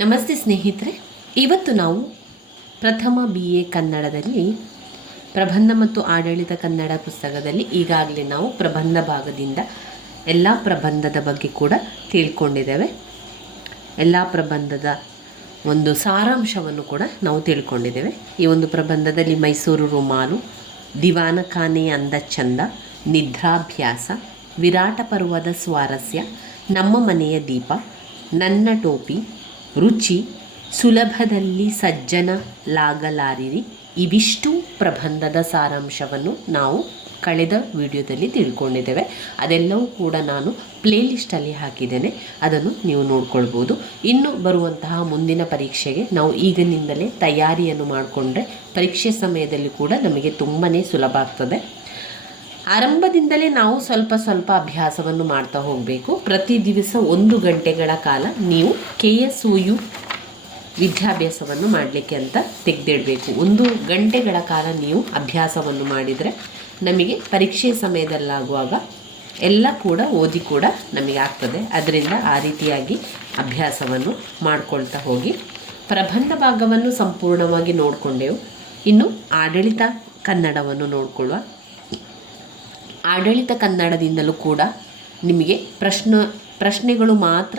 ನಮಸ್ತೆ ಸ್ನೇಹಿತರೆ, ಇವತ್ತು ನಾವು ಪ್ರಥಮ BA ಕನ್ನಡದಲ್ಲಿ ಪ್ರಬಂಧ ಮತ್ತು ಆಡಳಿತ ಕನ್ನಡ ಪುಸ್ತಕದಲ್ಲಿ ಈಗಾಗಲೇ ನಾವು ಪ್ರಬಂಧ ಭಾಗದಿಂದ ಎಲ್ಲ ಪ್ರಬಂಧದ ಬಗ್ಗೆ ಕೂಡ ತಿಳ್ಕೊಂಡಿದ್ದೇವೆ. ಎಲ್ಲ ಪ್ರಬಂಧದ ಒಂದು ಸಾರಾಂಶವನ್ನು ಕೂಡ ನಾವು ತಿಳ್ಕೊಂಡಿದ್ದೇವೆ. ಈ ಒಂದು ಪ್ರಬಂಧದಲ್ಲಿ ಮೈಸೂರು ರುಮಾಲು, ದಿವಾನಖಾನೆಯ ಅಂದ ಚಂದ, ನಿದ್ರಾಭ್ಯಾಸ, ವಿರಾಟ ಪರ್ವದ ಸ್ವಾರಸ್ಯ, ನಮ್ಮ ಮನೆಯ ದೀಪ, ನನ್ನ ಟೋಪಿ, ರುಚಿ, ಸುಲಭದಲ್ಲಿ ಸಜ್ಜನಲಾಗಲಾರಿರಿ ಇವಿಷ್ಟು ಪ್ರಬಂಧದ ಸಾರಾಂಶವನ್ನು ನಾವು ಕಳೆದ ವಿಡಿಯೋದಲ್ಲಿ ತಿಳ್ಕೊಂಡಿದ್ದೇವೆ. ಅದೆಲ್ಲವೂ ಕೂಡ ನಾನು ಪ್ಲೇಲಿಸ್ಟಲ್ಲಿ ಹಾಕಿದ್ದೇನೆ, ಅದನ್ನು ನೀವು ನೋಡ್ಕೊಳ್ಬೋದು. ಇನ್ನು ಬರುವಂತಹ ಮುಂದಿನ ಪರೀಕ್ಷೆಗೆ ನಾವು ಈಗಿನಿಂದಲೇ ತಯಾರಿಯನ್ನು ಮಾಡಿಕೊಂಡ್ರೆ ಪರೀಕ್ಷೆ ಸಮಯದಲ್ಲಿ ಕೂಡ ನಮಗೆ ತುಂಬಾ ಸುಲಭ ಆಗ್ತದೆ. ಆರಂಭದಿಂದಲೇ ನಾವು ಸ್ವಲ್ಪ ಸ್ವಲ್ಪ ಅಭ್ಯಾಸವನ್ನು ಮಾಡ್ತಾ ಹೋಗಬೇಕು. ಪ್ರತಿ ದಿವಸ 1 ಗಂಟೆಗಳ ಕಾಲ ನೀವು KSOU ವಿದ್ಯಾಭ್ಯಾಸವನ್ನು ಮಾಡಲಿಕ್ಕೆ ಅಂತ ತೆಗೆದಿಡಬೇಕು. 1 ಗಂಟೆಗಳ ಕಾಲ ನೀವು ಅಭ್ಯಾಸವನ್ನು ಮಾಡಿದರೆ ನಮಗೆ ಪರೀಕ್ಷೆ ಸಮಯದಲ್ಲಾಗುವಾಗ ಎಲ್ಲ ಕೂಡ ಓದಿ ಕೂಡ ನಮಗೆ ಆಗ್ತದೆ. ಅದರಿಂದ ಆ ರೀತಿಯಾಗಿ ಅಭ್ಯಾಸವನ್ನು ಮಾಡ್ಕೊಳ್ತಾ ಹೋಗಿ. ಪ್ರಬಂಧ ಭಾಗವನ್ನು ಸಂಪೂರ್ಣವಾಗಿ ನೋಡಿಕೊಂಡೆವು. ಇನ್ನು ಆಡಳಿತ ಕನ್ನಡವನ್ನು ನೋಡಿಕೊಳ್ಳುವ. ಆಡಳಿತ ಕನ್ನಡದಿಂದಲೂ ಕೂಡ ನಿಮಗೆ ಪ್ರಶ್ನೆಗಳು ಮಾತ್ರ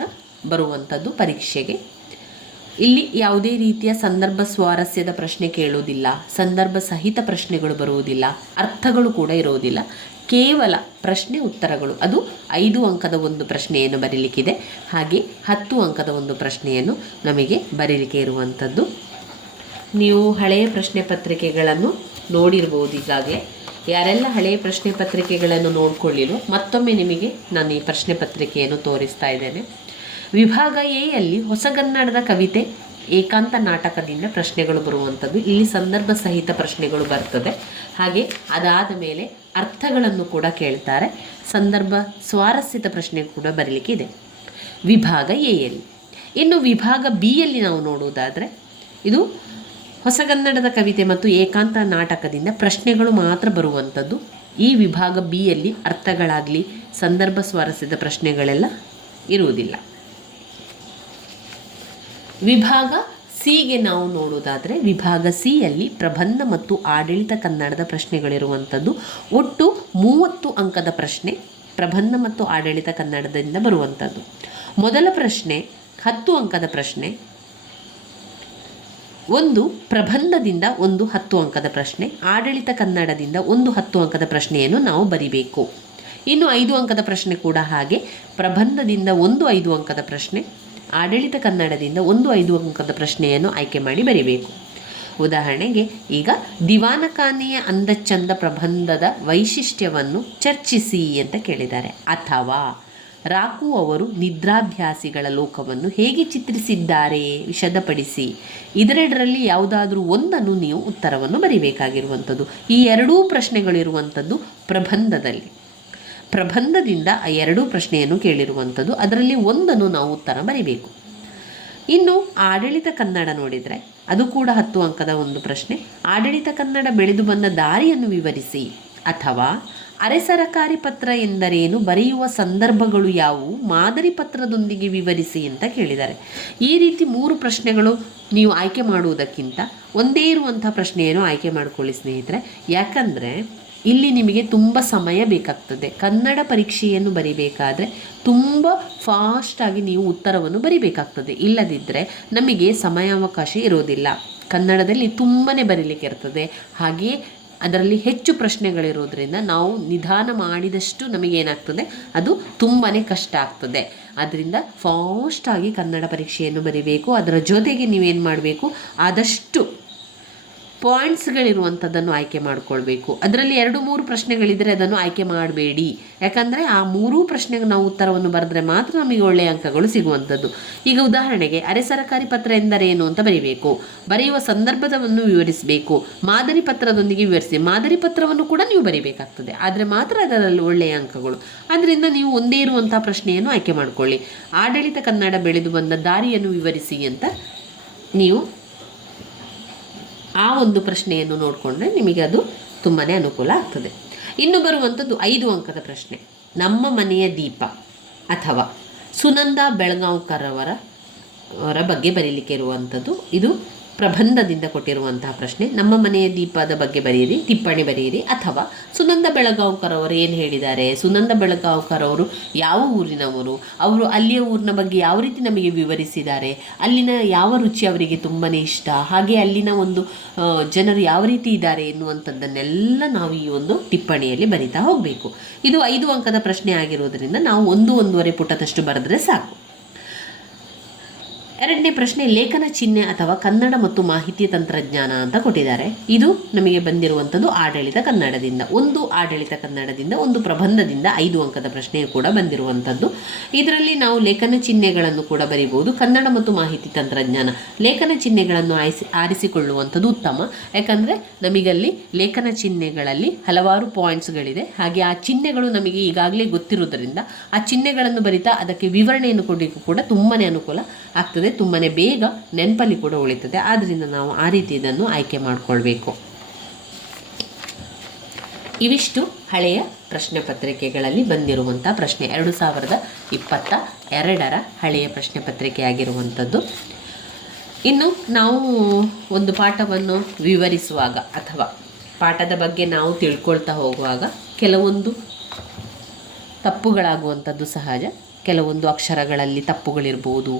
ಬರುವಂಥದ್ದು ಪರೀಕ್ಷೆಗೆ. ಇಲ್ಲಿ ಯಾವುದೇ ರೀತಿಯ ಸಂದರ್ಭ ಸ್ವಾರಸ್ಯದ ಪ್ರಶ್ನೆ ಕೇಳುವುದಿಲ್ಲ, ಸಂದರ್ಭ ಸಹಿತ ಪ್ರಶ್ನೆಗಳು ಬರುವುದಿಲ್ಲ, ಅರ್ಥಗಳು ಕೂಡ ಇರುವುದಿಲ್ಲ. ಕೇವಲ ಪ್ರಶ್ನೆ ಉತ್ತರಗಳು. ಅದು 5 ಅಂಕದ ಒಂದು ಪ್ರಶ್ನೆಯನ್ನು ಬರೀಲಿಕ್ಕಿದೆ, ಹಾಗೆ 10 ಅಂಕದ ಒಂದು ಪ್ರಶ್ನೆಯನ್ನು ನಮಗೆ ಬರೀಲಿಕ್ಕೆ ಇರುವಂಥದ್ದು. ನೀವು ಹಳೆಯ ಪ್ರಶ್ನೆ ಪತ್ರಿಕೆಗಳನ್ನು ನೋಡಿರ್ಬೋದು. ಈಗಾಗಲೇ ಯಾರೆಲ್ಲ ಹಳೆಯ ಪ್ರಶ್ನೆ ಪತ್ರಿಕೆಗಳನ್ನು ನೋಡಿಕೊಳ್ಳಿರೋ ಮತ್ತೊಮ್ಮೆ ನಿಮಗೆ ನಾನು ಈ ಪ್ರಶ್ನೆ ಪತ್ರಿಕೆಯನ್ನು ತೋರಿಸ್ತಾ ಇದ್ದೇನೆ. ವಿಭಾಗ ಎಯಲ್ಲಿ ಹೊಸಗನ್ನಡದ ಕವಿತೆ ಏಕಾಂತ ನಾಟಕದಿಂದ ಪ್ರಶ್ನೆಗಳು ಬರುವಂಥದ್ದು. ಇಲ್ಲಿ ಸಂದರ್ಭ ಸಹಿತ ಪ್ರಶ್ನೆಗಳು ಬರ್ತದೆ. ಹಾಗೆ ಅದಾದ ಮೇಲೆ ಅರ್ಥಗಳನ್ನು ಕೂಡ ಕೇಳ್ತಾರೆ. ಸಂದರ್ಭ ಸ್ವಾರಸ್ಯದ ಪ್ರಶ್ನೆ ಕೂಡ ಬರಲಿಕ್ಕೆ ಇದೆ ವಿಭಾಗ ಎಯಲ್ಲಿ. ಇನ್ನು ವಿಭಾಗ ಬಿಯಲ್ಲಿ ನಾವು ನೋಡುವುದಾದರೆ ಇದು ಹೊಸಗನ್ನಡದ ಕವಿತೆ ಮತ್ತು ಏಕಾಂತ ನಾಟಕದಿಂದ ಪ್ರಶ್ನೆಗಳು ಮಾತ್ರ ಬರುವಂಥದ್ದು. ಈ ವಿಭಾಗ ಬಿಯಲ್ಲಿ ಅರ್ಥಗಳಾಗಲಿ ಸಂದರ್ಭ ಸ್ವಾರಸ್ಯದ ಪ್ರಶ್ನೆಗಳೆಲ್ಲ ಇರುವುದಿಲ್ಲ. ವಿಭಾಗ ಸಿಗೆ ನಾವು ನೋಡುವುದಾದರೆ ವಿಭಾಗ ಸಿಯಲ್ಲಿ ಪ್ರಬಂಧ ಮತ್ತು ಆಡಳಿತ ಕನ್ನಡದ ಪ್ರಶ್ನೆಗಳಿರುವಂಥದ್ದು. ಒಟ್ಟು 30 ಅಂಕದ ಪ್ರಶ್ನೆ ಪ್ರಬಂಧ ಮತ್ತು ಆಡಳಿತ ಕನ್ನಡದಿಂದ ಬರುವಂಥದ್ದು. ಮೊದಲ ಪ್ರಶ್ನೆ 10 ಅಂಕದ ಪ್ರಶ್ನೆ. ಒಂದು ಪ್ರಬಂಧದಿಂದ ಒಂದು 10 ಅಂಕದ ಪ್ರಶ್ನೆ, ಆಡಳಿತ ಕನ್ನಡದಿಂದ ಒಂದು 10 ಅಂಕದ ಪ್ರಶ್ನೆಯನ್ನು ನಾವು ಬರಿಬೇಕು. ಇನ್ನು 5 ಅಂಕದ ಪ್ರಶ್ನೆ ಕೂಡ ಹಾಗೆ. ಪ್ರಬಂಧದಿಂದ ಒಂದು 5 ಅಂಕದ ಪ್ರಶ್ನೆ, ಆಡಳಿತ ಕನ್ನಡದಿಂದ ಒಂದು 5 ಅಂಕದ ಪ್ರಶ್ನೆಯನ್ನು ಆಯ್ಕೆ ಮಾಡಿ ಬರಿಬೇಕು. ಉದಾಹರಣೆಗೆ ಈಗ ದಿವಾನಖಾನೆಯ ಅಂದ ಚಂದ ಪ್ರಬಂಧದ ವೈಶಿಷ್ಟ್ಯವನ್ನು ಚರ್ಚಿಸಿ ಅಂತ ಕೇಳಿದ್ದಾರೆ. ಅಥವಾ ರಾಕು ಅವರು ನಿದ್ರಾಭ್ಯಾಸಿಗಳ ಲೋಕವನ್ನು ಹೇಗೆ ಚಿತ್ರಿಸಿದ್ದಾರೆ ವಿಶದಪಡಿಸಿ. ಇದರೆರಡರಲ್ಲಿ ಯಾವುದಾದ್ರೂ ಒಂದನ್ನು ನೀವು ಉತ್ತರವನ್ನು ಬರೀಬೇಕಾಗಿರುವಂಥದ್ದು. ಈ 2 ಪ್ರಶ್ನೆಗಳಿರುವಂಥದ್ದು ಪ್ರಬಂಧದಲ್ಲಿ. ಪ್ರಬಂಧದಿಂದ ಆ 2 ಪ್ರಶ್ನೆಯನ್ನು ಕೇಳಿರುವಂಥದ್ದು. ಅದರಲ್ಲಿ ಒಂದನ್ನು ನಾವು ಉತ್ತರ ಬರೀಬೇಕು. ಇನ್ನು ಆಡಳಿತ ಕನ್ನಡ ನೋಡಿದರೆ ಅದು ಕೂಡ 10 ಅಂಕದ ಒಂದು ಪ್ರಶ್ನೆ. ಆಡಳಿತ ಕನ್ನಡ ಬೆಳೆದು ಬಂದ ದಾರಿಯನ್ನು ವಿವರಿಸಿ. ಅಥವಾ ಅರೆ ಸರಕಾರಿ ಪತ್ರ ಎಂದರೇನು, ಬರೆಯುವ ಸಂದರ್ಭಗಳು ಯಾವುವು, ಮಾದರಿ ಪತ್ರದೊಂದಿಗೆ ವಿವರಿಸಿ ಅಂತ ಕೇಳಿದ್ದಾರೆ. ಈ ರೀತಿ 3 ಪ್ರಶ್ನೆಗಳು ನೀವು ಆಯ್ಕೆ ಮಾಡುವುದಕ್ಕಿಂತ ಒಂದೇ ಇರುವಂಥ ಪ್ರಶ್ನೆಯನ್ನು ಆಯ್ಕೆ ಮಾಡಿಕೊಳ್ಳಿ ಸ್ನೇಹಿತರೆ. ಯಾಕಂದರೆ ಇಲ್ಲಿ ನಿಮಗೆ ತುಂಬ ಸಮಯ ಬೇಕಾಗ್ತದೆ. ಕನ್ನಡ ಪರೀಕ್ಷೆಯನ್ನು ಬರಿಬೇಕಾದ್ರೆ ತುಂಬ ಫಾಸ್ಟಾಗಿ ನೀವು ಉತ್ತರವನ್ನು ಬರಿಬೇಕಾಗ್ತದೆ. ಇಲ್ಲದಿದ್ದರೆ ನಮಗೆ ಸಮಯಾವಕಾಶ ಇರೋದಿಲ್ಲ. ಕನ್ನಡದಲ್ಲಿ ತುಂಬಾ ಬರೀಲಿಕ್ಕೆ ಇರ್ತದೆ. ಹಾಗೆಯೇ ಅದರಲ್ಲಿ ಹೆಚ್ಚು ಪ್ರಶ್ನೆಗಳಿರೋದ್ರಿಂದ ನಾವು ನಿಧಾನ ಮಾಡಿದಷ್ಟು ನಮಗೇನಾಗ್ತದೆ, ಅದು ತುಂಬಾ ಕಷ್ಟ ಆಗ್ತದೆ. ಅದರಿಂದ ಫಾಸ್ಟಾಗಿ ಕನ್ನಡ ಪರೀಕ್ಷೆಯನ್ನು ಬರೀಬೇಕು. ಅದರ ಜೊತೆಗೆ ನೀವೇನು ಮಾಡಬೇಕು, ಆದಷ್ಟು ಪಾಯಿಂಟ್ಸ್ಗಳಿರುವಂಥದ್ದನ್ನು ಆಯ್ಕೆ ಮಾಡಿಕೊಳ್ಬೇಕು. ಅದರಲ್ಲಿ 2-3 ಪ್ರಶ್ನೆಗಳಿದ್ದರೆ ಅದನ್ನು ಆಯ್ಕೆ ಮಾಡಬೇಡಿ. ಯಾಕಂದರೆ ಆ 3 ಪ್ರಶ್ನೆಗೆ ನಾವು ಉತ್ತರವನ್ನು ಬರೆದ್ರೆ ಮಾತ್ರ ನಮಗೆ ಒಳ್ಳೆಯ ಅಂಕಗಳು ಸಿಗುವಂಥದ್ದು. ಈಗ ಉದಾಹರಣೆಗೆ ಅರೆ ಸರಕಾರಿ ಪತ್ರ ಎಂದರೇನು ಅಂತ ಬರೀಬೇಕು. ಬರೆಯುವ ಸಂದರ್ಭವನ್ನು ವಿವರಿಸಬೇಕು. ಮಾದರಿ ಪತ್ರದೊಂದಿಗೆ ವಿವರಿಸಿ. ಮಾದರಿ ಪತ್ರವನ್ನು ಕೂಡ ನೀವು ಬರೀಬೇಕಾಗ್ತದೆ. ಆದರೆ ಮಾತ್ರ ಅದರಲ್ಲಿ ಒಳ್ಳೆಯ ಅಂಕಗಳು. ಆದ್ದರಿಂದ ನೀವು ಒಂದೇ ಇರುವಂಥ ಪ್ರಶ್ನೆಯನ್ನು ಆಯ್ಕೆ ಮಾಡಿಕೊಳ್ಳಿ. ಆಡಳಿತ ಕನ್ನಡ ಬೆಳೆದು ಬಂದ ದಾರಿಯನ್ನು ವಿವರಿಸಿ ಅಂತ ನೀವು ಆ ಒಂದು ಪ್ರಶ್ನೆಯನ್ನು ನೋಡಿಕೊಂಡ್ರೆ ನಿಮಗೆ ಅದು ತುಂಬಾ ಅನುಕೂಲ ಆಗ್ತದೆ. ಇನ್ನು ಬರುವಂಥದ್ದು 5 ಅಂಕದ ಪ್ರಶ್ನೆ. ನಮ್ಮ ಮನೆಯ ದೀಪ ಅಥವಾ ಸುನಂದ ಬೆಳಗಾವ್ಕರ್ ಅವರ ಅವರ ಬಗ್ಗೆ ಬರೀಲಿಕ್ಕೆ ಇರುವಂಥದ್ದು. ಇದು ಪ್ರಬಂಧದಿಂದ ಕೊಟ್ಟಿರುವಂತಹ ಪ್ರಶ್ನೆ. ನಮ್ಮ ಮನೆಯ ದೀಪದ ಬಗ್ಗೆ ಬರೆಯಿರಿ, ಟಿಪ್ಪಣಿ ಬರೆಯಿರಿ. ಅಥವಾ ಸುನಂದ ಬೆಳಗಾವ್ಕರ್ ಅವರು ಏನು ಹೇಳಿದ್ದಾರೆ, ಸುನಂದ ಬೆಳಗಾವ್ಕರ್ ಅವರು ಯಾವ ಊರಿನವರು, ಅವರು ಅಲ್ಲಿಯ ಊರಿನ ಬಗ್ಗೆ ಯಾವ ರೀತಿ ನಮಗೆ ವಿವರಿಸಿದ್ದಾರೆ, ಅಲ್ಲಿನ ಯಾವ ರುಚಿ ಅವರಿಗೆ ತುಂಬಾ ಇಷ್ಟ, ಹಾಗೆ ಅಲ್ಲಿನ ಒಂದು ಜನರು ಯಾವ ರೀತಿ ಇದ್ದಾರೆ ಎನ್ನುವಂಥದ್ದನ್ನೆಲ್ಲ ನಾವು ಈ ಒಂದು ಟಿಪ್ಪಣಿಯಲ್ಲಿ ಬರಿತಾ ಹೋಗಬೇಕು. ಇದು 5 ಅಂಕದ ಪ್ರಶ್ನೆ ಆಗಿರೋದ್ರಿಂದ ನಾವು 1-1.5 ಪುಟದಷ್ಟು ಬರೆದ್ರೆ ಸಾಕು. ಎರಡನೇ ಪ್ರಶ್ನೆ ಲೇಖನ ಚಿಹ್ನೆ ಅಥವಾ ಕನ್ನಡ ಮತ್ತು ಮಾಹಿತಿ ತಂತ್ರಜ್ಞಾನ ಅಂತ ಕೊಟ್ಟಿದ್ದಾರೆ. ಇದು ನಮಗೆ ಬಂದಿರುವಂಥದ್ದು ಆಡಳಿತ ಕನ್ನಡದಿಂದ. ಒಂದು ಆಡಳಿತ ಕನ್ನಡದಿಂದ, ಒಂದು ಪ್ರಬಂಧದಿಂದ 5 ಅಂಕದ ಪ್ರಶ್ನೆ ಕೂಡ ಬಂದಿರುವಂಥದ್ದು. ಇದರಲ್ಲಿ ನಾವು ಲೇಖನ ಚಿಹ್ನೆಗಳನ್ನು ಕೂಡ ಬರೀಬಹುದು. ಕನ್ನಡ ಮತ್ತು ಮಾಹಿತಿ ತಂತ್ರಜ್ಞಾನ ಲೇಖನ ಚಿಹ್ನೆಗಳನ್ನು ಆರಿಸಿಕೊಳ್ಳುವಂಥದ್ದು ಉತ್ತಮ. ಯಾಕಂದರೆ ನಮಗಲ್ಲಿ ಲೇಖನ ಚಿಹ್ನೆಗಳಲ್ಲಿ ಹಲವಾರು ಪಾಯಿಂಟ್ಸ್ಗಳಿದೆ. ಹಾಗೆ ಆ ಚಿಹ್ನೆಗಳು ನಮಗೆ ಈಗಾಗಲೇ ಗೊತ್ತಿರುವುದರಿಂದ ಆ ಚಿಹ್ನೆಗಳನ್ನು ಬರಿತಾ ಅದಕ್ಕೆ ವಿವರಣೆಯನ್ನು ಕೊಡಲಿಕ್ಕೂ ಕೂಡ ತುಂಬಾ ಅನುಕೂಲ ಆಗ್ತದೆ, ತುಂಬಾ ಬೇಗ ನೆನಪಲ್ಲಿ ಕೂಡ ಉಳಿತದೆ. ಆದ್ದರಿಂದ ನಾವು ಆ ರೀತಿ ಇದನ್ನು ಆಯ್ಕೆ ಮಾಡಿಕೊಳ್ಬೇಕು. ಇವಿಷ್ಟು ಹಳೆಯ ಪ್ರಶ್ನೆ ಪತ್ರಿಕೆಗಳಲ್ಲಿ ಬಂದಿರುವಂಥ ಪ್ರಶ್ನೆ. 2022ರ ಹಳೆಯ ಪ್ರಶ್ನೆ ಪತ್ರಿಕೆ ಆಗಿರುವಂಥದ್ದು. ಇನ್ನು ನಾವು ಒಂದು ಪಾಠವನ್ನು ವಿವರಿಸುವಾಗ ಅಥವಾ ಪಾಠದ ಬಗ್ಗೆ ನಾವು ತಿಳ್ಕೊಳ್ತಾ ಹೋಗುವಾಗ ಕೆಲವೊಂದು ತಪ್ಪುಗಳಾಗುವಂಥದ್ದು ಸಹಜ. ಕೆಲವೊಂದು ಅಕ್ಷರಗಳಲ್ಲಿ ತಪ್ಪುಗಳಿರ್ಬೋದು,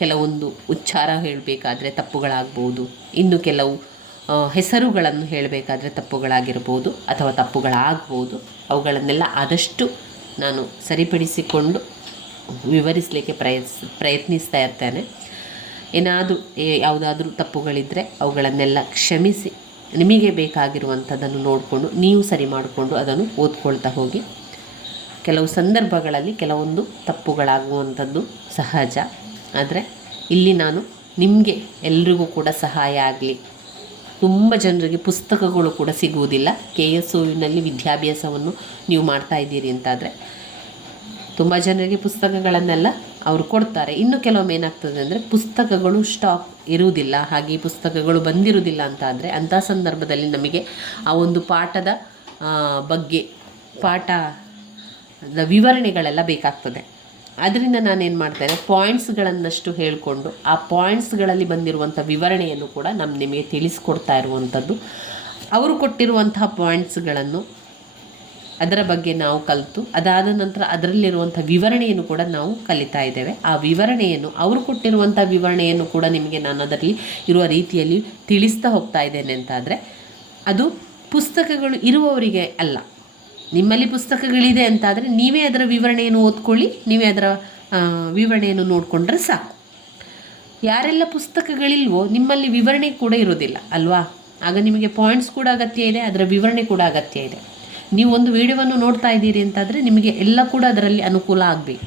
ಕೆಲವೊಂದು ಉಚ್ಚಾರ ಹೇಳಬೇಕಾದ್ರೆ ತಪ್ಪುಗಳಾಗ್ಬೋದು, ಇನ್ನು ಕೆಲವು ಹೆಸರುಗಳನ್ನು ಹೇಳಬೇಕಾದ್ರೆ ತಪ್ಪುಗಳಾಗಿರ್ಬೋದು ಅಥವಾ ತಪ್ಪುಗಳಾಗ್ಬೋದು. ಅವುಗಳನ್ನೆಲ್ಲ ಆದಷ್ಟು ನಾನು ಸರಿಪಡಿಸಿಕೊಂಡು ವಿವರಿಸಲಿಕ್ಕೆ ಪ್ರಯತ್ನಿಸ್ತಾ ಇರ್ತೇನೆ. ಏನಾದರೂ ಯಾವುದಾದ್ರೂ ತಪ್ಪುಗಳಿದ್ದರೆ ಅವುಗಳನ್ನೆಲ್ಲ ಕ್ಷಮಿಸಿ ನಿಮಗೆ ಬೇಕಾಗಿರುವಂಥದ್ದನ್ನು ನೋಡಿಕೊಂಡು ನೀವು ಸರಿ ಮಾಡಿಕೊಂಡು ಅದನ್ನು ಓದ್ಕೊಳ್ತಾ ಹೋಗಿ. ಕೆಲವು ಸಂದರ್ಭಗಳಲ್ಲಿ ಕೆಲವೊಂದು ತಪ್ಪುಗಳಾಗುವಂಥದ್ದು ಸಹಜ. ಆದರೆ ಇಲ್ಲಿ ನಾನು ನಿಮಗೆ ಎಲ್ರಿಗೂ ಕೂಡ ಸಹಾಯ ಆಗಲಿ. ತುಂಬ ಜನರಿಗೆ ಪುಸ್ತಕಗಳು ಕೂಡ ಸಿಗುವುದಿಲ್ಲ. KSOUನಲ್ಲಿ ವಿದ್ಯಾಭ್ಯಾಸವನ್ನು ನೀವು ಮಾಡ್ತಾ ಇದ್ದೀರಿ ಅಂತಾದರೆ ತುಂಬ ಜನರಿಗೆ ಪುಸ್ತಕಗಳನ್ನೆಲ್ಲ ಅವರು ಕೊಡ್ತಾರೆ. ಇನ್ನು ಕೆಲವೊಮ್ಮೆ ಏನಾಗ್ತದೆ ಅಂದರೆ ಪುಸ್ತಕಗಳು ಸ್ಟಾಕ್ ಇರುವುದಿಲ್ಲ, ಹಾಗೆ ಪುಸ್ತಕಗಳು ಬಂದಿರುವುದಿಲ್ಲ ಅಂತಾದರೆ ಅಂಥ ಸಂದರ್ಭದಲ್ಲಿ ನಮಗೆ ಆ ಒಂದು ಪಾಠದ ಬಗ್ಗೆ ಪಾಠದ ವಿವರಣೆಗಳೆಲ್ಲ ಬೇಕಾಗ್ತದೆ. ಅದರಿಂದ ನಾನೇನು ಮಾಡ್ತೇನೆ, ಪಾಯಿಂಟ್ಸ್ಗಳನ್ನಷ್ಟು ಹೇಳಿಕೊಂಡು ಆ ಪಾಯಿಂಟ್ಸ್ಗಳಲ್ಲಿ ಬಂದಿರುವಂಥ ವಿವರಣೆಯನ್ನು ಕೂಡ ನಿಮಗೆ ತಿಳಿಸ್ಕೊಡ್ತಾ ಇರುವಂಥದ್ದು. ಅವರು ಕೊಟ್ಟಿರುವಂತಹ ಪಾಯಿಂಟ್ಸ್ಗಳನ್ನು ಅದರ ಬಗ್ಗೆ ನಾವು ಕಲಿತು ಅದಾದ ನಂತರ ಅದರಲ್ಲಿರುವಂಥ ವಿವರಣೆಯನ್ನು ಕೂಡ ನಾವು ಕಲಿತಾ ಇದ್ದೇವೆ. ಆ ವಿವರಣೆಯನ್ನು ಅವರು ಕೊಟ್ಟಿರುವಂಥ ವಿವರಣೆಯನ್ನು ಕೂಡ ನಿಮಗೆ ನಾನು ಅದರಲ್ಲಿ ಇರುವ ರೀತಿಯಲ್ಲಿ ತಿಳಿಸ್ತಾ ಹೋಗ್ತಾ ಇದ್ದೇನೆ ಅಂತಾದರೆ ಅದು ಪುಸ್ತಕಗಳು ಇರುವವರಿಗೆ ಅಲ್ಲ. ನಿಮ್ಮಲ್ಲಿ ಪುಸ್ತಕಗಳಿದೆ ಅಂತಾದರೆ ನೀವೇ ಅದರ ವಿವರಣೆಯನ್ನು ಓದ್ಕೊಳ್ಳಿ, ನೀವೇ ಅದರ ವಿವರಣೆಯನ್ನು ನೋಡಿಕೊಂಡ್ರೆ ಸಾಕು. ಯಾರೆಲ್ಲ ಪುಸ್ತಕಗಳಿಲ್ವೋ ನಿಮ್ಮಲ್ಲಿ ವಿವರಣೆ ಕೂಡ ಇರೋದಿಲ್ಲ ಅಲ್ವಾ? ಆಗ ನಿಮಗೆ ಪಾಯಿಂಟ್ಸ್ ಕೂಡ ಅಗತ್ಯ ಇದೆ, ಅದರ ವಿವರಣೆ ಕೂಡ ಅಗತ್ಯ ಇದೆ. ನೀವು ಒಂದು ವಿಡಿಯೋವನ್ನು ನೋಡ್ತಾ ಇದ್ದೀರಿ ಅಂತಾದರೆ ನಿಮಗೆ ಎಲ್ಲ ಕೂಡ ಅದರಲ್ಲಿ ಅನುಕೂಲ ಆಗಬೇಕು.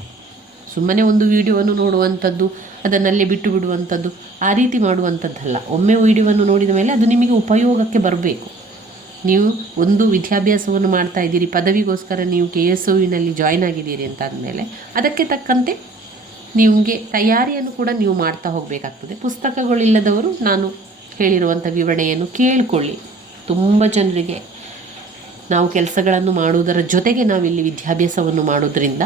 ಸುಮ್ಮನೆ ಒಂದು ವಿಡಿಯೋವನ್ನು ನೋಡುವಂಥದ್ದು, ಅದನ್ನಲ್ಲೇ ಬಿಟ್ಟು ಬಿಡುವಂಥದ್ದು, ಆ ರೀತಿ ಮಾಡುವಂಥದ್ದಲ್ಲ. ಒಮ್ಮೆ ವಿಡಿಯೋವನ್ನು ನೋಡಿದ ಮೇಲೆ ಅದು ನಿಮಗೆ ಉಪಯೋಗಕ್ಕೆ ಬರಬೇಕು. ನೀವು ಒಂದು ವಿದ್ಯಾಭ್ಯಾಸವನ್ನು ಮಾಡ್ತಾ ಇದ್ದೀರಿ, ಪದವಿಗೋಸ್ಕರ ನೀವು KSOUನಲ್ಲಿ ಜಾಯ್ನ್ ಆಗಿದ್ದೀರಿ ಅಂತ ಅಂದಮೇಲೆ ಅದಕ್ಕೆ ತಕ್ಕಂತೆ ನಿಮಗೆ ತಯಾರಿಯನ್ನು ಕೂಡ ನೀವು ಮಾಡ್ತಾ ಹೋಗಬೇಕಾಗ್ತದೆ. ಪುಸ್ತಕಗಳಿಲ್ಲದವರು ನಾನು ಹೇಳಿರುವಂಥ ವಿವರಣೆಯನ್ನು ಕೇಳಿಕೊಳ್ಳಿ. ತುಂಬ ಜನರಿಗೆ ನಾವು ಕೆಲಸಗಳನ್ನು ಮಾಡುವುದರ ಜೊತೆಗೆ ನಾವಿಲ್ಲಿ ವಿದ್ಯಾಭ್ಯಾಸವನ್ನು ಮಾಡೋದ್ರಿಂದ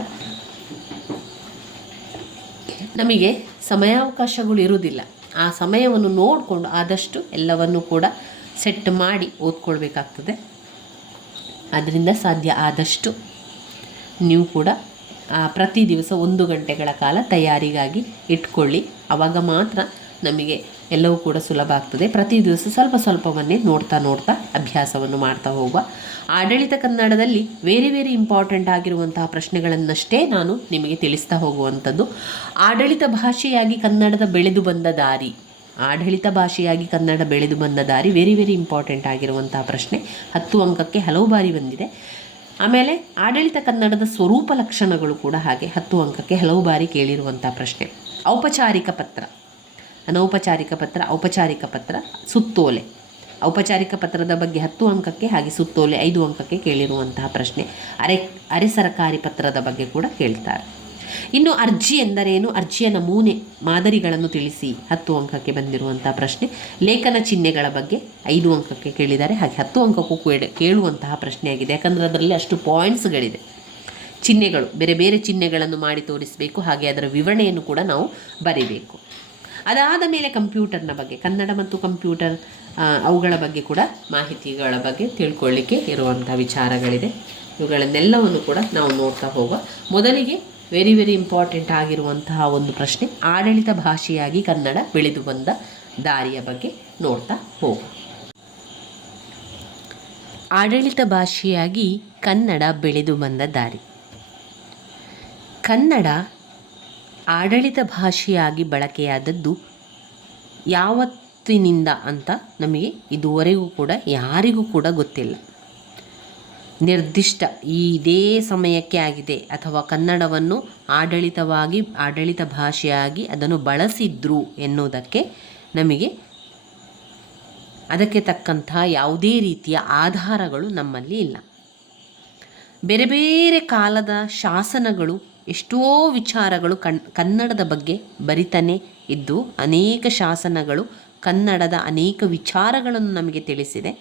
ನಮಗೆ ಸಮಯಾವಕಾಶಗಳು ಇರುವುದಿಲ್ಲ. ಆ ಸಮಯವನ್ನು ನೋಡಿಕೊಂಡು ಆದಷ್ಟು ಎಲ್ಲವನ್ನು ಕೂಡ ಸೆಟ್ ಮಾಡಿ ಓದ್ಕೊಳ್ಬೇಕಾಗ್ತದೆ. ಅದರಿಂದ ಸಾಧ್ಯ ಆದಷ್ಟು ನೀವು ಕೂಡ ಪ್ರತಿ ದಿವಸ 1 ಗಂಟೆಗಳ ಕಾಲ ತಯಾರಿಗಾಗಿ ಇಟ್ಕೊಳ್ಳಿ. ಆವಾಗ ಮಾತ್ರ ನಮಗೆ ಎಲ್ಲವೂ ಕೂಡ ಸುಲಭ ಆಗ್ತದೆ. ಪ್ರತಿ ದಿವಸ ಸ್ವಲ್ಪ ಸ್ವಲ್ಪವನ್ನೇ ನೋಡ್ತಾ ಅಭ್ಯಾಸವನ್ನು ಮಾಡ್ತಾ ಹೋಗುವ. ಆಡಳಿತ ಕನ್ನಡದಲ್ಲಿ ವೇರಿ ಇಂಪಾರ್ಟೆಂಟ್ ಆಗಿರುವಂತಹ ಪ್ರಶ್ನೆಗಳನ್ನಷ್ಟೇ ನಾನು ನಿಮಗೆ ತಿಳಿಸ್ತಾ ಹೋಗುವಂಥದ್ದು. ಆಡಳಿತ ಭಾಷೆಯಾಗಿ ಕನ್ನಡದ ಬೆಳೆದು ಬಂದ ದಾರಿ, ಆಡಳಿತ ಭಾಷೆಯಾಗಿ ಕನ್ನಡ ಬೆಳೆದು ಬಂದ ದಾರಿ ವೆರಿ ಇಂಪಾರ್ಟೆಂಟ್ ಆಗಿರುವಂತಹ ಪ್ರಶ್ನೆ. 10 ಅಂಕಕ್ಕೆ ಹಲವು ಬಾರಿ ಬಂದಿದೆ. ಆಮೇಲೆ ಆಡಳಿತ ಕನ್ನಡದ ಸ್ವರೂಪ ಲಕ್ಷಣಗಳು ಕೂಡ ಹಾಗೆ 10 ಅಂಕಕ್ಕೆ ಹಲವು ಬಾರಿ ಕೇಳಿರುವಂಥ ಪ್ರಶ್ನೆ. ಔಪಚಾರಿಕ ಪತ್ರ, ಅನೌಪಚಾರಿಕ ಪತ್ರ, ಔಪಚಾರಿಕ ಪತ್ರ, ಸುತ್ತೋಲೆ. ಔಪಚಾರಿಕ ಪತ್ರದ ಬಗ್ಗೆ 10 ಅಂಕಕ್ಕೆ, ಹಾಗೆ ಸುತ್ತೋಲೆ 5 ಅಂಕಕ್ಕೆ ಕೇಳಿರುವಂತಹ ಪ್ರಶ್ನೆ. ಅರೆ ಸರ್ಕಾರಿ ಪತ್ರದ ಬಗ್ಗೆ ಕೂಡ ಕೇಳ್ತಾರೆ. ಇನ್ನು ಅರ್ಜಿ ಎಂದರೇನು, ಅರ್ಜಿಯ ನಮೂನೆ ಮಾದರಿಗಳನ್ನು ತಿಳಿಸಿ 10 ಅಂಕಕ್ಕೆ ಬಂದಿರುವಂಥ ಪ್ರಶ್ನೆ. ಲೇಖನ ಚಿಹ್ನೆಗಳ ಬಗ್ಗೆ 5 ಅಂಕಕ್ಕೆ ಕೇಳಿದ್ದಾರೆ, ಹಾಗೆ 10 ಅಂಕಕ್ಕೂ ಕೇಳುವಂತಹ ಪ್ರಶ್ನೆಯಾಗಿದೆ. ಯಾಕಂದರೆ ಅದರಲ್ಲಿ ಅಷ್ಟು ಪಾಯಿಂಟ್ಸ್ಗಳಿದೆ. ಚಿಹ್ನೆಗಳು ಬೇರೆ ಬೇರೆ ಚಿಹ್ನೆಗಳನ್ನು ಮಾಡಿ ತೋರಿಸಬೇಕು, ಹಾಗೆ ಅದರ ವಿವರಣೆಯನ್ನು ಕೂಡ ನಾವು ಬರೀಬೇಕು. ಅದಾದ ಮೇಲೆ ಕಂಪ್ಯೂಟರ್ನ ಬಗ್ಗೆ, ಕನ್ನಡ ಮತ್ತು ಕಂಪ್ಯೂಟರ್ ಅವುಗಳ ಬಗ್ಗೆ ಕೂಡ ಮಾಹಿತಿಗಳ ಬಗ್ಗೆ ತಿಳ್ಕೊಳ್ಳಿಕ್ಕೆ ಇರುವಂಥ ವಿಚಾರಗಳಿದೆ. ಇವುಗಳನ್ನೆಲ್ಲವನ್ನು ಕೂಡ ನಾವು ನೋಡ್ತಾ ಹೋಗುವ. ಮೊದಲಿಗೆ ವೆರಿ ವೆರಿ ಇಂಪಾರ್ಟೆಂಟ್ ಆಗಿರುವಂತಹ ಒಂದು ಪ್ರಶ್ನೆ, ಆಡಳಿತ ಭಾಷೆಯಾಗಿ ಕನ್ನಡ ಬೆಳೆದು ಬಂದ ದಾರಿಯ ಬಗ್ಗೆ ನೋಡ್ತಾ ಹೋಗುವ. ಆಡಳಿತ ಭಾಷೆಯಾಗಿ ಕನ್ನಡ ಬೆಳೆದು ಬಂದ ದಾರಿ. ಕನ್ನಡ ಆಡಳಿತ ಭಾಷೆಯಾಗಿ ಬಳಕೆಯಾದದ್ದು ಯಾವತ್ತಿನಿಂದ ಅಂತ ನಮಗೆ ಇದುವರೆಗೂ ಕೂಡ ಯಾರಿಗೂ ಕೂಡ ಗೊತ್ತಿಲ್ಲ. ನಿರ್ದಿಷ್ಟ ಇದೇ ಸಮಯಕ್ಕೆ ಆಗಿದೆ ಅಥವಾ ಕನ್ನಡವನ್ನು ಆಡಳಿತ ಭಾಷೆಯಾಗಿ ಅದನ್ನು ಬಳಸಿದ್ರು ಎನ್ನುವುದಕ್ಕೆ ನಮಗೆ ಅದಕ್ಕೆ ತಕ್ಕಂತಹ ಯಾವುದೇ ರೀತಿಯ ಆಧಾರಗಳು ನಮ್ಮಲ್ಲಿ ಇಲ್ಲ. ಬೇರೆ ಬೇರೆ ಕಾಲದ ಶಾಸನಗಳು ಎಷ್ಟೋ ವಿಚಾರಗಳು ಕನ್ನಡದ ಬಗ್ಗೆ ಬರಿತಾನೆ ಇದ್ದು, ಅನೇಕ ಶಾಸನಗಳು ಕನ್ನಡದ ಅನೇಕ ವಿಚಾರಗಳನ್ನು ನಮಗೆ ತಿಳಿಸಿದೆ.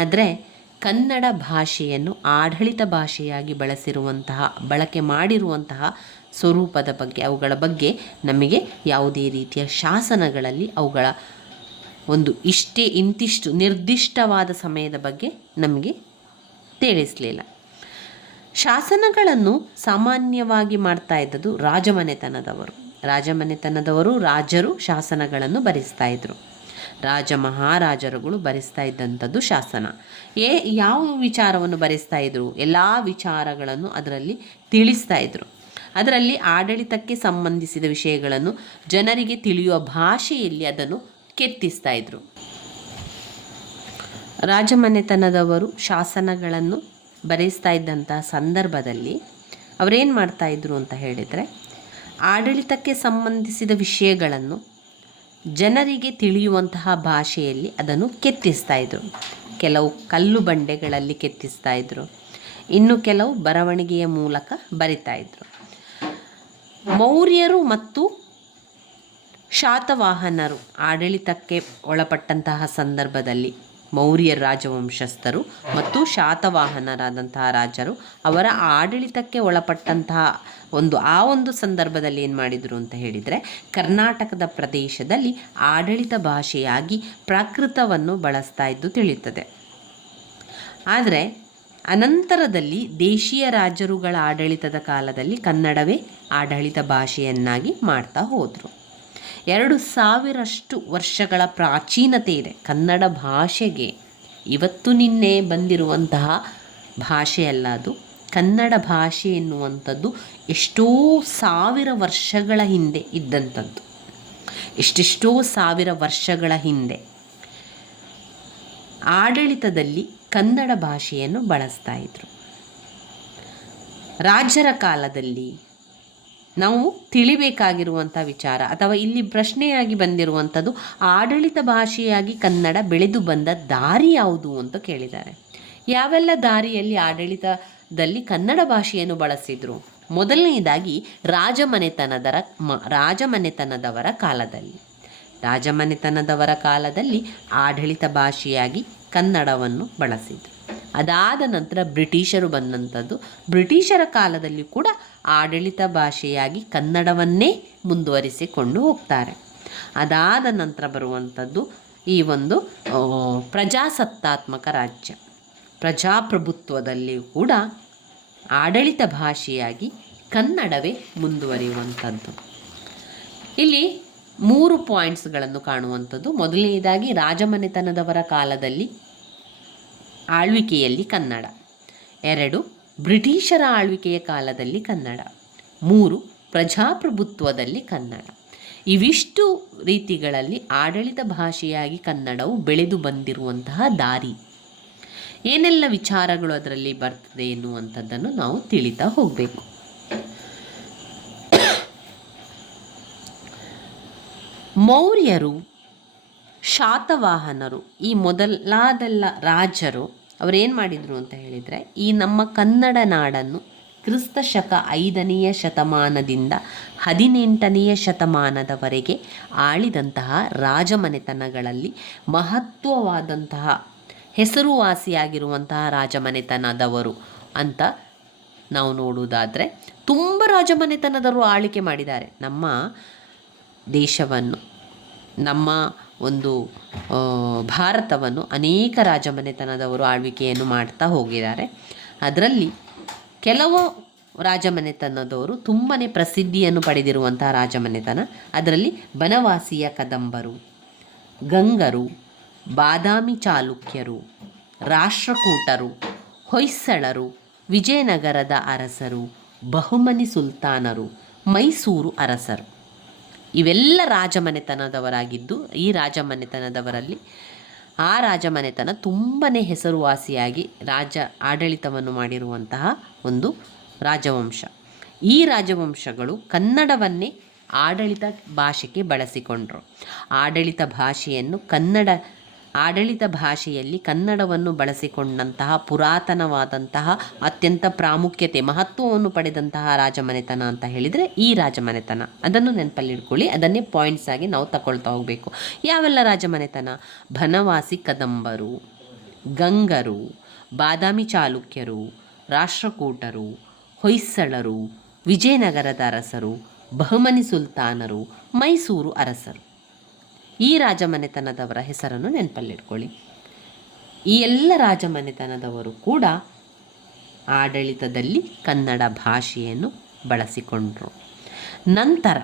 ಆದರೆ ಕನ್ನಡ ಭಾಷೆಯನ್ನು ಆಡಳಿತ ಭಾಷೆಯಾಗಿ ಬಳಕೆ ಮಾಡಿರುವಂತಹ ಸ್ವರೂಪದ ಬಗ್ಗೆ, ಅವುಗಳ ಬಗ್ಗೆ ನಮಗೆ ಯಾವುದೇ ರೀತಿಯ ಶಾಸನಗಳಲ್ಲಿ ಅವುಗಳ ಒಂದು ಇಂತಿಷ್ಟು ನಿರ್ದಿಷ್ಟವಾದ ಸಮಯದ ಬಗ್ಗೆ ನಮಗೆ ತಿಳಿಸಲಿಲ್ಲ. ಶಾಸನಗಳನ್ನು ಸಾಮಾನ್ಯವಾಗಿ ಮಾಡ್ತಾ ಇದ್ದದ್ದು ರಾಜಮನೆತನದವರು ರಾಜರು ಶಾಸನಗಳನ್ನು ಬರೆಸ್ತಾ ಇದ್ರು. ಮಹಾರಾಜರುಗಳು ಬರೆಸ್ತಾ ಇದ್ದಂಥದ್ದು ಶಾಸನ. ಯಾವ ವಿಚಾರವನ್ನು ಬರೆಸ್ತಾ ಇದ್ರು? ಎಲ್ಲ ವಿಚಾರಗಳನ್ನು ಅದರಲ್ಲಿ ತಿಳಿಸ್ತಾ ಇದ್ರು. ಅದರಲ್ಲಿ ಆಡಳಿತಕ್ಕೆ ಸಂಬಂಧಿಸಿದ ವಿಷಯಗಳನ್ನು ಜನರಿಗೆ ತಿಳಿಯುವ ಭಾಷೆಯಲ್ಲಿ ಅದನ್ನು ಕೆತ್ತಿಸ್ತಾ ಇದ್ರು. ರಾಜಮನೆತನದವರು ಶಾಸನಗಳನ್ನು ಬರೆಸ್ತಾ ಇದ್ದಂತಹ ಸಂದರ್ಭದಲ್ಲಿ ಅವರೇನು ಮಾಡ್ತಾಯಿದ್ರು ಅಂತ ಹೇಳಿದರೆ, ಆಡಳಿತಕ್ಕೆ ಸಂಬಂಧಿಸಿದ ವಿಷಯಗಳನ್ನು ಜನರಿಗೆ ತಿಳಿಯುವಂತಹ ಭಾಷೆಯಲ್ಲಿ ಅದನ್ನು ಕೆತ್ತಿಸ್ತಾ ಇದ್ರು. ಕೆಲವು ಕಲ್ಲು ಬಂಡೆಗಳಲ್ಲಿ ಕೆತ್ತಿಸ್ತಾ ಇದ್ರು, ಇನ್ನು ಕೆಲವು ಬರವಣಿಗೆಯ ಮೂಲಕ ಬರಿತಾ ಇದ್ರು. ಮೌರ್ಯರು ಮತ್ತು ಶಾತವಾಹನರು ಆಡಳಿತಕ್ಕೆ ಒಳಪಟ್ಟಂತಹ ಸಂದರ್ಭದಲ್ಲಿ ಮೌರ್ಯ ರಾಜವಂಶಸ್ಥರು ಮತ್ತು ಶಾತವಾಹನರಾದಂತಹ ರಾಜರು ಅವರ ಆಡಳಿತಕ್ಕೆ ಒಳಪಟ್ಟಂತಹ ಒಂದು ಸಂದರ್ಭದಲ್ಲಿ ಏನು ಮಾಡಿದರು ಅಂತ ಹೇಳಿದರೆ, ಕರ್ನಾಟಕದ ಪ್ರದೇಶದಲ್ಲಿ ಆಡಳಿತ ಭಾಷೆಯಾಗಿ ಪ್ರಾಕೃತವನ್ನು ಬಳಸ್ತಾ ಇದ್ದು ತಿಳಿಯುತ್ತದೆ. ಆದರೆ ಅನಂತರದಲ್ಲಿ ದೇಶೀಯ ರಾಜರುಗಳ ಆಡಳಿತದ ಕಾಲದಲ್ಲಿ ಕನ್ನಡವೇ ಆಡಳಿತ ಭಾಷೆಯನ್ನಾಗಿ ಮಾಡ್ತಾ ಹೋದರು. 2000 ವರ್ಷಗಳ ಪ್ರಾಚೀನತೆ ಇದೆ ಕನ್ನಡ ಭಾಷೆಗೆ. ಇವತ್ತು ನಿನ್ನೆ ಬಂದಿರುವಂತಹ ಭಾಷೆಯಲ್ಲ ಅದು. ಕನ್ನಡ ಭಾಷೆ ಎನ್ನುವಂಥದ್ದು ಎಷ್ಟೋ ಸಾವಿರ ವರ್ಷಗಳ ಹಿಂದೆ ಇದ್ದಂಥದ್ದು. ಎಷ್ಟೆಷ್ಟೋ ಸಾವಿರ ವರ್ಷಗಳ ಹಿಂದೆ ಆಡಳಿತದಲ್ಲಿ ಕನ್ನಡ ಭಾಷೆಯನ್ನು ಬಳಸ್ತಾ ಇದ್ರು. ರಾಜರ ಕಾಲದಲ್ಲಿ ನಾವು ತಿಳಿಬೇಕಾಗಿರುವಂಥ ವಿಚಾರ ಅಥವಾ ಇಲ್ಲಿ ಪ್ರಶ್ನೆಯಾಗಿ ಬಂದಿರುವಂಥದ್ದು, ಆಡಳಿತ ಭಾಷೆಯಾಗಿ ಕನ್ನಡ ಬೆಳೆದು ಬಂದ ದಾರಿ ಯಾವುದು ಅಂತ ಕೇಳಿದ್ದಾರೆ. ಯಾವೆಲ್ಲ ದಾರಿಯಲ್ಲಿ ಆಡಳಿತದಲ್ಲಿ ಕನ್ನಡ ಭಾಷೆಯನ್ನು ಬಳಸಿದರು? ಮೊದಲನೆಯದಾಗಿ ರಾಜಮನೆತನದವರ ಕಾಲದಲ್ಲಿ ಆಡಳಿತ ಭಾಷೆಯಾಗಿ ಕನ್ನಡವನ್ನು ಬಳಸಿದರು. ಅದಾದ ನಂತರ ಬ್ರಿಟಿಷರು ಬಂದಂಥದ್ದು. ಬ್ರಿಟಿಷರ ಕಾಲದಲ್ಲಿ ಕೂಡ ಆಡಳಿತ ಭಾಷೆಯಾಗಿ ಕನ್ನಡವನ್ನೇ ಮುಂದುವರಿಸಿಕೊಂಡು ಹೋಗ್ತಾರೆ. ಅದಾದ ನಂತರ ಬರುವಂಥದ್ದು ಈ ಒಂದು ಪ್ರಜಾಸತ್ತಾತ್ಮಕ ರಾಜ್ಯ, ಪ್ರಜಾಪ್ರಭುತ್ವದಲ್ಲಿ ಕೂಡ ಆಡಳಿತ ಭಾಷೆಯಾಗಿ ಕನ್ನಡವೇ ಮುಂದುವರಿಯುವಂಥದ್ದು. ಇಲ್ಲಿ 3 ಪಾಯಿಂಟ್ಸ್ಗಳನ್ನು ಕಾಣುವಂಥದ್ದು. ಮೊದಲನೆಯದಾಗಿ ರಾಜಮನೆತನದವರ ಕಾಲದಲ್ಲಿ ಆಳ್ವಿಕೆಯಲ್ಲಿ ಕನ್ನಡ, 2 ಬ್ರಿಟಿಷರ ಆಳ್ವಿಕೆಯ ಕಾಲದಲ್ಲಿ ಕನ್ನಡ, 3 ಪ್ರಜಾಪ್ರಭುತ್ವದಲ್ಲಿ ಕನ್ನಡ. ಇವಿಷ್ಟು ರೀತಿಗಳಲ್ಲಿ ಆಡಳಿತ ಭಾಷೆಯಾಗಿ ಕನ್ನಡವು ಬೆಳೆದು ಬಂದಿರುವಂತಹ ದಾರಿ, ಏನೆಲ್ಲ ವಿಚಾರಗಳು ಅದರಲ್ಲಿ ಬರ್ತದೆ ಎನ್ನುವಂಥದ್ದನ್ನು ನಾವು ತಿಳಿತಾ ಹೋಗಬೇಕು. ಮೌರ್ಯರು, ಶಾತವಾಹನರು, ಈ ಮೊದಲಾದೆಲ್ಲ ರಾಜರು ಅವರೇನು ಮಾಡಿದರು ಅಂತ ಹೇಳಿದರೆ, ಈ ನಮ್ಮ ಕನ್ನಡ ನಾಡನ್ನು ಕ್ರಿಸ್ತ ಶಕ 5ನೇ ಶತಮಾನದಿಂದ 18ನೇ ಶತಮಾನದವರೆಗೆ ಆಳಿದಂತಹ ರಾಜಮನೆತನಗಳಲ್ಲಿ ಮಹತ್ವವಾದಂತಹ ಹೆಸರುವಾಸಿಯಾಗಿರುವಂತಹ ರಾಜಮನೆತನದವರು ಅಂತ ನಾವು ನೋಡುವುದಾದರೆ, ತುಂಬ ರಾಜಮನೆತನದವರು ಆಳ್ವಿಕೆ ಮಾಡಿದ್ದಾರೆ ನಮ್ಮ ದೇಶವನ್ನು. ನಮ್ಮ ಒಂದು ಭಾರತವನ್ನು ಅನೇಕ ರಾಜಮನೆತನದವರು ಆಳ್ವಿಕೆಯನ್ನು ಮಾಡ್ತಾ ಹೋಗಿದ್ದಾರೆ. ಅದರಲ್ಲಿ ಕೆಲವು ರಾಜಮನೆತನದವರು ತುಂಬಾ ಪ್ರಸಿದ್ಧಿಯನ್ನು ಪಡೆದಿರುವಂತಹ ರಾಜಮನೆತನ. ಅದರಲ್ಲಿ ಬನವಾಸಿಯ ಕದಂಬರು, ಗಂಗರು, ಬಾದಾಮಿ ಚಾಲುಕ್ಯರು, ರಾಷ್ಟ್ರಕೂಟರು, ಹೊಯ್ಸಳರು, ವಿಜಯನಗರದ ಅರಸರು, ಬಹುಮನಿ ಸುಲ್ತಾನರು, ಮೈಸೂರು ಅರಸರು ಇವೆಲ್ಲ ರಾಜಮನೆತನದವರಾಗಿದ್ದು, ಈ ರಾಜಮನೆತನದವರಲ್ಲಿ ಆ ರಾಜಮನೆತನ ತುಂಬಾ ಹೆಸರುವಾಸಿಯಾಗಿ ಆಡಳಿತವನ್ನು ಮಾಡಿರುವಂತಹ ಒಂದು ರಾಜವಂಶ. ಈ ರಾಜವಂಶಗಳು ಕನ್ನಡವನ್ನೇ ಆಡಳಿತ ಭಾಷೆಗೆ ಬಳಸಿಕೊಂಡರು. ಆಡಳಿತ ಭಾಷೆಯಲ್ಲಿ ಕನ್ನಡವನ್ನು ಬಳಸಿಕೊಂಡಂತಹ ಪುರಾತನವಾದಂತಹ ಅತ್ಯಂತ ಪ್ರಾಮುಖ್ಯತೆ ಮಹತ್ವವನ್ನು ಪಡೆದಂತಹ ರಾಜಮನೆತನ ಅಂತ ಹೇಳಿದರೆ ಈ ರಾಜಮನೆತನ. ಅದನ್ನು ನೆನಪಲ್ಲಿಟ್ಕೊಳ್ಳಿ, ಅದನ್ನೇ ಪಾಯಿಂಟ್ಸ್ ಆಗಿ ನಾವು ತಗೊಳ್ತಾ ಹೋಗಬೇಕು. ಯಾವೆಲ್ಲ ರಾಜಮನೆತನ? ಬನವಾಸಿ ಕದಂಬರು, ಗಂಗರು, ಬಾದಾಮಿ ಚಾಲುಕ್ಯರು, ರಾಷ್ಟ್ರಕೂಟರು, ಹೊಯ್ಸಳರು, ವಿಜಯನಗರದ ಅರಸರು, ಬಹುಮನಿ ಸುಲ್ತಾನರು, ಮೈಸೂರು ಅರಸರು. ಈ ರಾಜಮನೆತನದವರ ಹೆಸರನ್ನು ನೆನಪಲ್ಲಿಟ್ಕೊಳ್ಳಿ. ಈ ಎಲ್ಲ ರಾಜಮನೆತನದವರು ಕೂಡ ಆಡಳಿತದಲ್ಲಿ ಕನ್ನಡ ಭಾಷೆಯನ್ನು ಬಳಸಿಕೊಂಡರು. ನಂತರ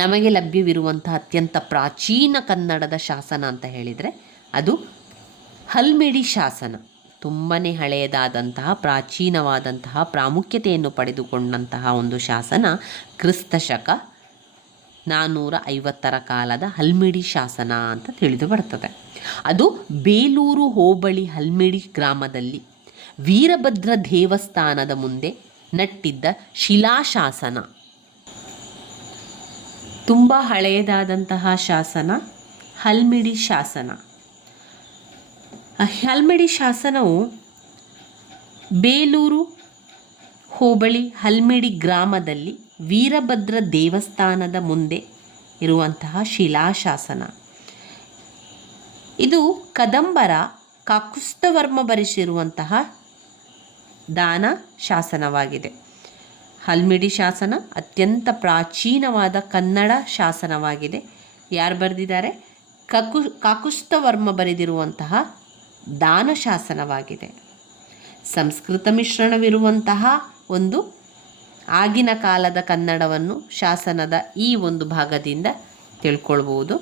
ನಮಗೆ ಲಭ್ಯವಿರುವಂತಹ ಅತ್ಯಂತ ಪ್ರಾಚೀನ ಕನ್ನಡದ ಶಾಸನ ಅಂತ ಹೇಳಿದರೆ ಅದು ಹಲ್ಮಿಡಿ ಶಾಸನ. ತುಂಬಾ ಹಳೆಯದಾದಂತಹ ಪ್ರಾಚೀನವಾದಂತಹ ಪ್ರಾಮುಖ್ಯತೆಯನ್ನು ಪಡೆದುಕೊಂಡಂತಹ ಒಂದು ಶಾಸನ ಕ್ರಿಸ್ತಶಕ 450 ಕಾಲದ ಹಲ್ಮಿಡಿ ಶಾಸನ ಅಂತ ತಿಳಿದು ಬರ್ತದೆ. ಅದು ಬೇಲೂರು ಹೋಬಳಿ ಹಲ್ಮಿಡಿ ಗ್ರಾಮದಲ್ಲಿ ವೀರಭದ್ರ ದೇವಸ್ಥಾನದ ಮುಂದೆ ನಟ್ಟಿದ್ದ ಶಿಲಾಶಾಸನ. ತುಂಬ ಹಳೆಯದಾದಂತಹ ಶಾಸನ ಹಲ್ಮಿಡಿ ಶಾಸನ. ಹಲ್ಮಿಡಿ ಶಾಸನವು ಬೇಲೂರು ಹೋಬಳಿ ಹಲ್ಮಿಡಿ ಗ್ರಾಮದಲ್ಲಿ ವೀರಭದ್ರ ದೇವಸ್ಥಾನದ ಮುಂದೆ ಇರುವಂತಹ ಶಿಲಾಶಾಸನ. ಇದು ಕದಂಬರ ಕಾಕುಸ್ಥವರ್ಮ ಬರೆಸಿರುವಂತಹ ದಾನ ಶಾಸನವಾಗಿದೆ. ಹಲ್ಮಿಡಿ ಶಾಸನ ಅತ್ಯಂತ ಪ್ರಾಚೀನವಾದ ಕನ್ನಡ ಶಾಸನವಾಗಿದೆ. ಯಾರು ಬರೆದಿದ್ದಾರೆ? ಕಾಕುಸ್ಥವರ್ಮ ಬರೆದಿರುವಂತಹ ದಾನ ಶಾಸನವಾಗಿದೆ. ಸಂಸ್ಕೃತ ಮಿಶ್ರಣವಿರುವಂತಹ ಒಂದು ಆಗಿನ ಕಾಲದ ಕನ್ನಡವನ್ನು ಶಾಸನದ ಈ ಒಂದು ಭಾಗದಿಂದ ತಿಳ್ಕೊಳ್ಬೋದು.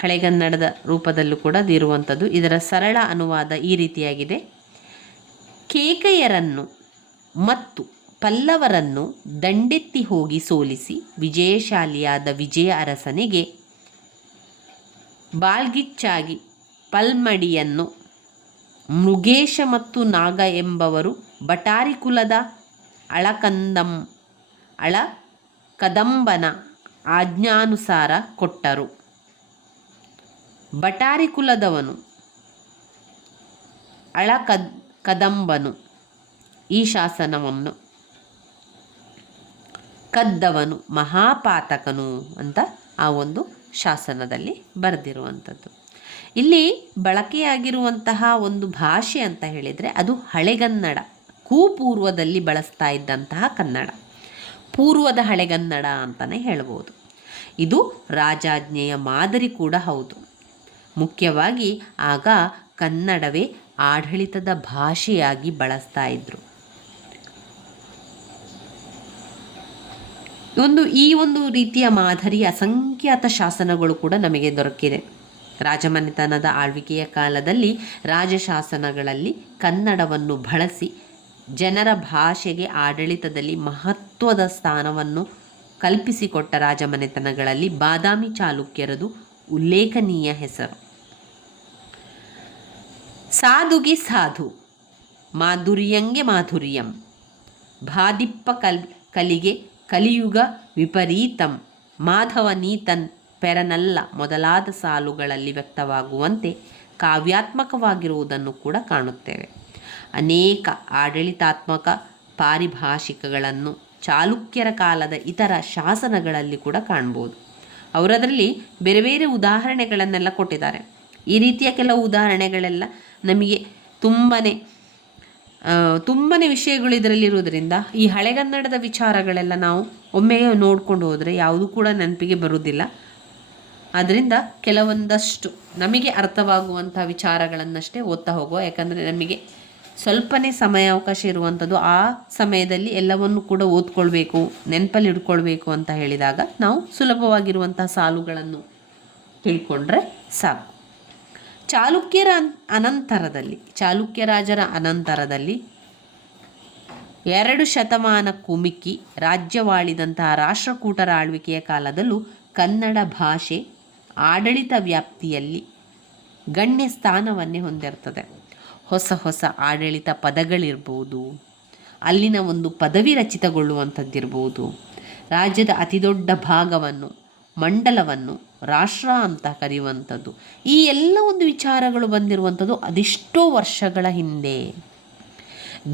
ಹಳೆಗನ್ನಡದ ರೂಪದಲ್ಲೂ ಕೂಡ ಇರುವಂಥದ್ದು. ಇದರ ಸರಳ ಅನುವಾದ ಈ ರೀತಿಯಾಗಿದೆ. ಕೇಕಯ್ಯರನ್ನು ಮತ್ತು ಪಲ್ಲವರನ್ನು ದಂಡೆತ್ತಿ ಹೋಗಿ ಸೋಲಿಸಿ ವಿಜಯಶಾಲಿಯಾದ ವಿಜಯ ಅರಸನಿಗೆ ಬಾಳ್ಗಿಚ್ಚಾಗಿ ಪಲ್ಮಡಿಯನ್ನು ಮೃಗೇಶ ಮತ್ತು ನಾಗ ಎಂಬವರು ಬಟಾರಿ ಕುಲದ ಕದಂಬನ ಆಜ್ಞಾನುಸಾರ ಕೊಟ್ಟರು. ಬಟಾರಿ ಕುಲದವನು ಕದಂಬನು ಈ ಶಾಸನವನ್ನು ಕದ್ದವನು ಮಹಾಪಾತಕನು ಅಂತ ಆ ಒಂದು ಶಾಸನದಲ್ಲಿ ಬರೆದಿರುವಂಥದ್ದು. ಇಲ್ಲಿ ಬಳಕೆಯಾಗಿರುವಂತಹ ಒಂದು ಭಾಷೆ ಅಂತ ಹೇಳಿದರೆ ಅದು ಹಳೆಗನ್ನಡ. ಪೂರ್ವದಲ್ಲಿ ಬಳಸ್ತಾ ಇದ್ದಂತಹ ಕನ್ನಡ, ಪೂರ್ವದ ಹಳೆಗನ್ನಡ ಅಂತಲೇ ಹೇಳ್ಬೋದು. ಇದು ರಾಜಾಜ್ಞೆಯ ಮಾದರಿ ಕೂಡ ಹೌದು. ಮುಖ್ಯವಾಗಿ ಆಗ ಕನ್ನಡವೇ ಆಡಳಿತದ ಭಾಷೆಯಾಗಿ ಬಳಸ್ತಾ ಇದ್ದರು. ಈ ಒಂದು ರೀತಿಯ ಮಾದರಿಯ ಅಸಂಖ್ಯಾತ ಶಾಸನಗಳು ಕೂಡ ನಮಗೆ ದೊರಕಿದೆ. ರಾಜಮನೆತನದ ಆಳ್ವಿಕೆಯ ಕಾಲದಲ್ಲಿ ರಾಜಶಾಸನಗಳಲ್ಲಿ ಕನ್ನಡವನ್ನು ಬಳಸಿ ಜನರ ಭಾಷೆಗೆ ಆಡಳಿತದಲ್ಲಿ ಮಹತ್ವದ ಸ್ಥಾನವನ್ನು ಕಲ್ಪಿಸಿಕೊಟ್ಟ ರಾಜಮನೆತನಗಳಲ್ಲಿ ಬಾದಾಮಿ ಚಾಲುಕ್ಯರದು ಉಲ್ಲೇಖನೀಯ ಹೆಸರು. ಸಾಧುಗೆ ಸಾಧು, ಮಾಧುರ್ಯಂಗೆ ಮಾಧುರ್ಯಂ, ಬಾದಿಪ್ಪ ಕಲಿಗೆ ಕಲಿಯುಗ ವಿಪರೀತಂ, ಮಾಧವ ನೀತನ್ ಪೆರನಲ್ಲ ಮೊದಲಾದ ಸಾಲುಗಳಲ್ಲಿ ವ್ಯಕ್ತವಾಗುವಂತೆ ಕಾವ್ಯಾತ್ಮಕವಾಗಿರುವುದನ್ನು ಕೂಡ ಕಾಣುತ್ತೇವೆ. ಅನೇಕ ಆಡಳಿತಾತ್ಮಕ ಪಾರಿಭಾಷಿಕಗಳನ್ನು ಚಾಲುಕ್ಯರ ಕಾಲದ ಇತರ ಶಾಸನಗಳಲ್ಲಿ ಕೂಡ ಕಾಣ್ಬೋದು. ಅವರದರಲ್ಲಿ ಬೇರೆ ಬೇರೆ ಉದಾಹರಣೆಗಳನ್ನೆಲ್ಲ ಕೊಟ್ಟಿದ್ದಾರೆ. ಈ ರೀತಿಯ ಕೆಲವು ಉದಾಹರಣೆಗಳೆಲ್ಲ ನಮಗೆ ತುಂಬಾ ತುಂಬಾ ವಿಷಯಗಳು ಇದರಲ್ಲಿರುವುದರಿಂದ ಈ ಹಳೆಗನ್ನಡದ ವಿಚಾರಗಳೆಲ್ಲ ನಾವು ಒಮ್ಮೆ ನೋಡ್ಕೊಂಡು ಹೋದರೆ ಯಾವುದೂ ಕೂಡ ನೆನಪಿಗೆ ಬರುವುದಿಲ್ಲ. ಆದ್ದರಿಂದ ಕೆಲವೊಂದಷ್ಟು ನಮಗೆ ಅರ್ಥವಾಗುವಂಥ ವಿಚಾರಗಳನ್ನಷ್ಟೇ ಓದ್ತಾ ಹೋಗುವ. ಯಾಕಂದರೆ ನಮಗೆ ಸ್ವಲ್ಪನೇ ಸಮಯಾವಕಾಶ ಇರುವಂಥದ್ದು. ಆ ಸಮಯದಲ್ಲಿ ಎಲ್ಲವನ್ನು ಕೂಡ ಓದ್ಕೊಳ್ಬೇಕು, ನೆನಪಲ್ಲಿ ಇಟ್ಕೊಳ್ಬೇಕು ಅಂತ ಹೇಳಿದಾಗ ನಾವು ಸುಲಭವಾಗಿರುವಂಥ ಸಾಲುಗಳನ್ನು ತಿಳ್ಕೊಂಡ್ರೆ ಸಾಕು. ಚಾಲುಕ್ಯ ರಾಜರ ಅನಂತರದಲ್ಲಿ 2 ಶತಮಾನಕ್ಕೂ ಮಿಕ್ಕಿ ರಾಜ್ಯವಾಳಿದಂತಹ ರಾಷ್ಟ್ರಕೂಟರ ಆಳ್ವಿಕೆಯ ಕಾಲದಲ್ಲೂ ಕನ್ನಡ ಭಾಷೆ ಆಡಳಿತ ವ್ಯಾಪ್ತಿಯಲ್ಲಿ ಗಣ್ಯ ಸ್ಥಾನವನ್ನೇ ಹೊಂದಿರ್ತದೆ. ಹೊಸ ಹೊಸ ಆಡಳಿತ ಪದಗಳಿರ್ಬೋದು, ಅಲ್ಲಿನ ಒಂದು ಪದವಿ ರಚಿತಗೊಳ್ಳುವಂಥದ್ದಿರ್ಬೋದು, ರಾಜ್ಯದ ಅತಿದೊಡ್ಡ ಭಾಗವನ್ನು ಮಂಡಲವನ್ನು ರಾಷ್ಟ್ರ ಅಂತ ಕರೆಯುವಂಥದ್ದು, ಈ ಎಲ್ಲ ಒಂದು ವಿಚಾರಗಳು ಬಂದಿರುವಂಥದ್ದು ಅದೆಷ್ಟೋ ವರ್ಷಗಳ ಹಿಂದೆ.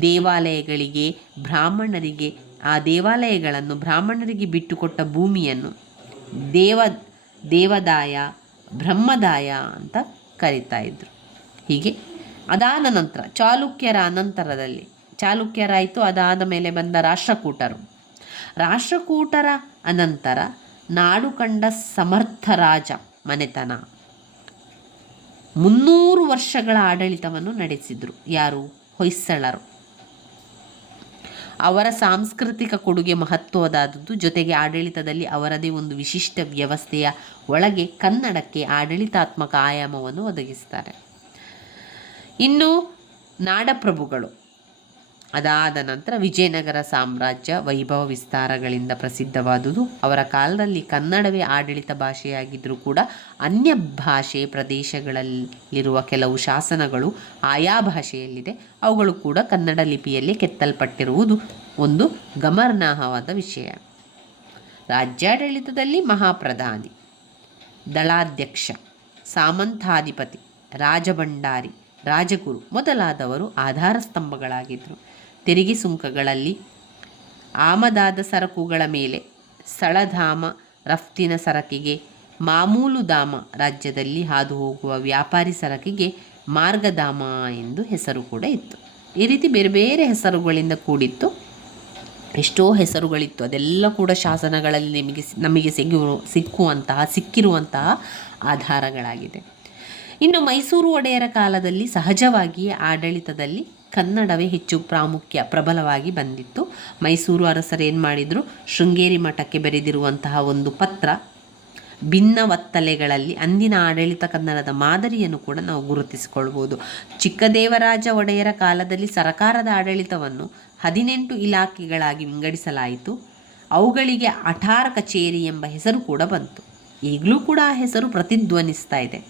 ದೇವಾಲಯಗಳಿಗೆ ಬ್ರಾಹ್ಮಣರಿಗೆ, ಆ ದೇವಾಲಯಗಳನ್ನು ಬ್ರಾಹ್ಮಣರಿಗೆ ಬಿಟ್ಟುಕೊಟ್ಟ ಭೂಮಿಯನ್ನು ದೇವದಾಯ ಬ್ರಹ್ಮದಾಯ ಅಂತ ಕರೀತಾ ಇದ್ರು. ಹೀಗೆ ಅದಾದ ನಂತರ ಚಾಲುಕ್ಯರಾಯಿತು. ಅದಾದ ಮೇಲೆ ಬಂದ ರಾಷ್ಟ್ರಕೂಟರ ಅನಂತರ ನಾಡು ಕಂಡ ಸಮರ್ಥ ರಾಜ ಮನೆತನ 300 ವರ್ಷಗಳ ಆಡಳಿತವನ್ನು ನಡೆಸಿದರು. ಯಾರು? ಹೊಯ್ಸಳರು. ಅವರ ಸಾಂಸ್ಕೃತಿಕ ಕೊಡುಗೆ ಮಹತ್ವವಾದದ್ದು. ಜೊತೆಗೆ ಆಡಳಿತದಲ್ಲಿ ಅವರದೇ ಒಂದು ವಿಶಿಷ್ಟ ವ್ಯವಸ್ಥೆಯ ಒಳಗೆ ಕನ್ನಡಕ್ಕೆ ಆಡಳಿತಾತ್ಮಕ ಆಯಾಮವನ್ನು ಒದಗಿಸ್ತಾರೆ. ಇನ್ನು ನಾಡಪ್ರಭುಗಳು. ಅದಾದ ನಂತರ ವಿಜಯನಗರ ಸಾಮ್ರಾಜ್ಯ ವೈಭವ ವಿಸ್ತಾರಗಳಿಂದ ಪ್ರಸಿದ್ಧವಾದುದು. ಅವರ ಕಾಲದಲ್ಲಿ ಕನ್ನಡವೇ ಆಡಳಿತ ಭಾಷೆಯಾಗಿದ್ದರೂ ಕೂಡ ಅನ್ಯ ಭಾಷೆ ಪ್ರದೇಶಗಳಲ್ಲಿರುವ ಕೆಲವು ಶಾಸನಗಳು ಆಯಾ ಭಾಷೆಯಲ್ಲಿದೆ. ಅವುಗಳು ಕೂಡ ಕನ್ನಡ ಲಿಪಿಯಲ್ಲಿ ಕೆತ್ತಲ್ಪಟ್ಟಿರುವುದು ಒಂದು ಗಮನಾರ್ಹವಾದ ವಿಷಯ. ರಾಜ್ಯಾಡಳಿತದಲ್ಲಿ ಮಹಾಪ್ರಧಾನಿ, ದಳಾಧ್ಯಕ್ಷ, ಸಾಮಂತಾಧಿಪತಿ, ರಾಜಭಂಡಾರಿ, ರಾಜಗುರು ಮೊದಲಾದವರು ಆಧಾರ ಸ್ತಂಭಗಳಾಗಿದ್ದರು. ತೆರಿಗೆ ಸುಂಕಗಳಲ್ಲಿ ಆಮದಾದ ಸರಕುಗಳ ಮೇಲೆ ಸ್ಥಳಧಾಮ, ರಫ್ತಿನ ಸರಕಿಗೆ ಮಾಮೂಲುಧಾಮ, ರಾಜ್ಯದಲ್ಲಿ ಹಾದು ಹೋಗುವ ವ್ಯಾಪಾರಿ ಸರಕಿಗೆ ಮಾರ್ಗಧಾಮ ಎಂದು ಹೆಸರು ಕೂಡ ಇತ್ತು. ಈ ರೀತಿ ಬೇರೆ ಬೇರೆ ಹೆಸರುಗಳಿಂದ ಕೂಡಿತ್ತು. ಎಷ್ಟೋ ಹೆಸರುಗಳಿತ್ತು. ಅದೆಲ್ಲ ಕೂಡ ಶಾಸನಗಳಲ್ಲಿ ನಮಗೆ ಸಿಕ್ಕಿರುವಂತಹ ಆಧಾರಗಳಾಗಿದೆ. ಇನ್ನು ಮೈಸೂರು ಒಡೆಯರ ಕಾಲದಲ್ಲಿ ಸಹಜವಾಗಿಯೇ ಆಡಳಿತದಲ್ಲಿ ಕನ್ನಡವೇ ಹೆಚ್ಚು ಪ್ರಬಲವಾಗಿ ಬಂದಿತ್ತು. ಮೈಸೂರು ಅರಸರು ಏನು ಮಾಡಿದರು? ಶೃಂಗೇರಿ ಮಠಕ್ಕೆ ಬರೆದಿರುವಂತಹ ಒಂದು ಪತ್ರ ಭಿನ್ನವತ್ತಲೆಗಳಲ್ಲಿ ಅಂದಿನ ಆಡಳಿತ ಕನ್ನಡದ ಮಾದರಿಯನ್ನು ಕೂಡ ನಾವು ಗುರುತಿಸಿಕೊಳ್ಬೋದು. ಚಿಕ್ಕದೇವರಾಜ ಒಡೆಯರ ಕಾಲದಲ್ಲಿ ಸರಕಾರದ ಆಡಳಿತವನ್ನು 18 ಇಲಾಖೆಗಳಾಗಿ ವಿಂಗಡಿಸಲಾಯಿತು. ಅವುಗಳಿಗೆ ಅಠಾರ ಕಚೇರಿ ಎಂಬ ಹೆಸರು ಕೂಡ ಬಂತು. ಈಗಲೂ ಕೂಡ ಆ ಹೆಸರು ಪ್ರತಿಧ್ವನಿಸ್ತಾ ಇದೆ.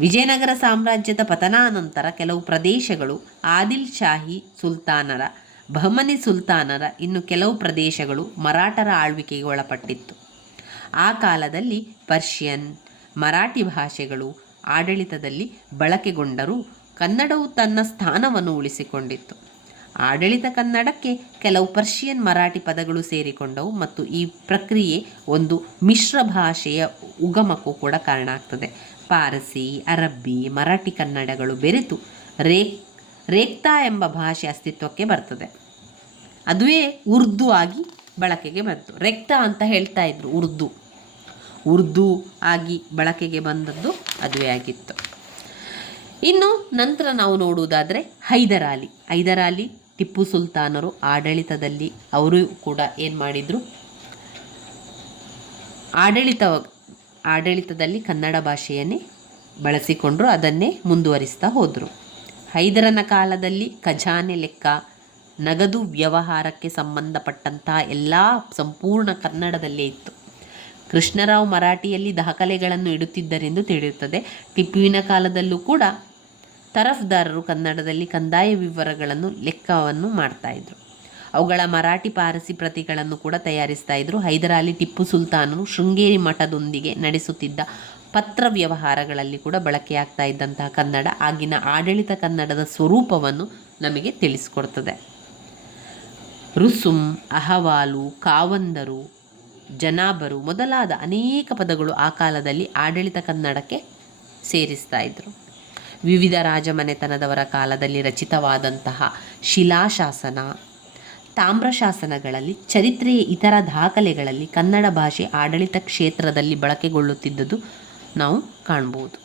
ವಿಜಯನಗರ ಸಾಮ್ರಾಜ್ಯದ ಪತನಾನಂತರ ಕೆಲವು ಪ್ರದೇಶಗಳು ಆದಿಲ್ ಶಾಹಿ ಸುಲ್ತಾನರ, ಬಹಮನಿ ಸುಲ್ತಾನರ, ಇನ್ನು ಕೆಲವು ಪ್ರದೇಶಗಳು ಮರಾಠರ ಆಳ್ವಿಕೆಗೆ ಒಳಪಟ್ಟಿತ್ತು. ಆ ಕಾಲದಲ್ಲಿ ಪರ್ಷಿಯನ್, ಮರಾಠಿ ಭಾಷೆಗಳು ಆಡಳಿತದಲ್ಲಿ ಬಳಕೆಗೊಂಡರೂ ಕನ್ನಡವು ತನ್ನ ಸ್ಥಾನವನ್ನು ಉಳಿಸಿಕೊಂಡಿತ್ತು. ಆಡಳಿತ ಕನ್ನಡಕ್ಕೆ ಕೆಲವು ಪರ್ಷಿಯನ್, ಮರಾಠಿ ಪದಗಳು ಸೇರಿಕೊಂಡವು ಮತ್ತು ಈ ಪ್ರಕ್ರಿಯೆ ಒಂದು ಮಿಶ್ರ ಭಾಷೆಯ ಉಗಮಕ್ಕೂ ಕೂಡ ಕಾರಣ ಆಗ್ತದೆ. ಪಾರಸಿ, ಅರಬ್ಬಿ, ಮರಾಠಿ ಕನ್ನಡಗಳು ಬೆರೆತು ರೇಖ್ತಾ ಎಂಬ ಭಾಷೆ ಅಸ್ತಿತ್ವಕ್ಕೆ ಬರ್ತದೆ. ಅದುವೇ ಉರ್ದು ಆಗಿ ಬಳಕೆಗೆ ಬಂತು. ರೇಖ್ತಾ ಅಂತ ಹೇಳ್ತಾ ಇದ್ರು. ಉರ್ದು ಆಗಿ ಬಳಕೆಗೆ ಬಂದದ್ದು ಅದುವೇ ಆಗಿತ್ತು. ಇನ್ನು ನಂತರ ನಾವು ನೋಡುವುದಾದರೆ ಹೈದರಾಲಿ ಟಿಪ್ಪು ಸುಲ್ತಾನರು ಆಡಳಿತದಲ್ಲಿ ಅವರು ಕೂಡ ಏನು ಮಾಡಿದರು? ಆಡಳಿತದಲ್ಲಿ ಕನ್ನಡ ಭಾಷೆಯನ್ನೇ ಬಳಸಿಕೊಂಡರು, ಅದನ್ನೇ ಮುಂದುವರಿಸ್ತಾ ಹೋದರು. ಹೈದರನ ಕಾಲದಲ್ಲಿ ಖಜಾನೆ ಲೆಕ್ಕ, ನಗದು ವ್ಯವಹಾರಕ್ಕೆ ಸಂಬಂಧಪಟ್ಟಂತಹ ಎಲ್ಲ ಸಂಪೂರ್ಣ ಕನ್ನಡದಲ್ಲೇ ಇತ್ತು. ಕೃಷ್ಣರಾವ್ ಮರಾಠಿಯಲ್ಲಿ ದಾಖಲೆಗಳನ್ನು ಇಡುತ್ತಿದ್ದರೆಂದು ತಿಳಿಯುತ್ತದೆ. ಟಿಪ್ಪುವಿನ ಕಾಲದಲ್ಲೂ ಕೂಡ ತರಫ್ದಾರರು ಕನ್ನಡದಲ್ಲಿ ಕಂದಾಯ ವಿವರಗಳನ್ನು ಲೆಕ್ಕವನ್ನು ಮಾಡ್ತಾಯಿದ್ರು. ಅವುಗಳ ಮರಾಠಿ ಪಾರಸಿ ಪ್ರತಿಗಳನ್ನು ಕೂಡ ತಯಾರಿಸ್ತಾ ಇದ್ರು. ಹೈದರಾಲಿ ಟಿಪ್ಪು ಸುಲ್ತಾನರು ಶೃಂಗೇರಿ ಮಠದೊಂದಿಗೆ ನಡೆಸುತ್ತಿದ್ದ ಪತ್ರ ವ್ಯವಹಾರಗಳಲ್ಲಿ ಕೂಡ ಬಳಕೆಯಾಗ್ತಾ ಇದ್ದಂತಹ ಕನ್ನಡ ಆಗಿನ ಆಡಳಿತ ಕನ್ನಡದ ಸ್ವರೂಪವನ್ನು ನಮಗೆ ತಿಳಿಸ್ಕೊಡ್ತದೆ. ರುಸುಮ್, ಅಹವಾಲು, ಕಾವಂದರು, ಜನಾಬರು ಮೊದಲಾದ ಅನೇಕ ಪದಗಳು ಆ ಕಾಲದಲ್ಲಿ ಆಡಳಿತ ಕನ್ನಡಕ್ಕೆ ಸೇರಿಸ್ತಾ ಇದ್ರು. ವಿವಿಧ ರಾಜಮನೆತನದವರ ಕಾಲದಲ್ಲಿ ರಚಿತವಾದಂತಹ ಶಿಲಾಶಾಸನ, ತಾಮ್ರಶಾಸನಗಳಲ್ಲಿ, ಚರಿತ್ರೆಯ ಇತರ ದಾಖಲೆಗಳಲ್ಲಿ ಕನ್ನಡ ಭಾಷೆ ಆಡಳಿತ ಕ್ಷೇತ್ರದಲ್ಲಿ ಬಳಕೆಗೊಳ್ಳುತ್ತಿದ್ದುದು ನಾವು ಕಾಣ್ಬೋದು.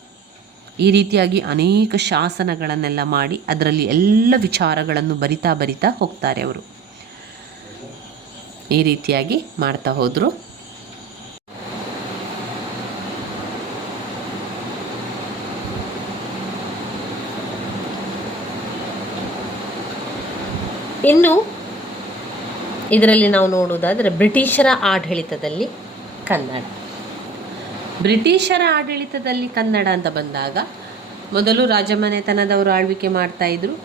ಈ ರೀತಿಯಾಗಿ ಅನೇಕ ಶಾಸನಗಳನ್ನೆಲ್ಲ ಮಾಡಿ ಅದರಲ್ಲಿ ಎಲ್ಲ ವಿಚಾರಗಳನ್ನು ಬರಿತಾ ಹೋಗ್ತಾರೆ ಅವರು. ಈ ರೀತಿಯಾಗಿ ಮಾಡ್ತಾ ಹೋದರು. ಇನ್ನು ಇದರಲ್ಲಿ ನಾವು ನೋಡುವುದಾದರೆ ಬ್ರಿಟಿಷರ ಆಡಳಿತದಲ್ಲಿ ಕನ್ನಡ. ಬ್ರಿಟಿಷರ ಆಡಳಿತದಲ್ಲಿ ಕನ್ನಡ ಅಂತ ಬಂದಾಗ ಮೊದಲು ರಾಜಮನೆತನದವರು ಆಳ್ವಿಕೆ ಮಾಡ್ತಾಯಿದ್ರು.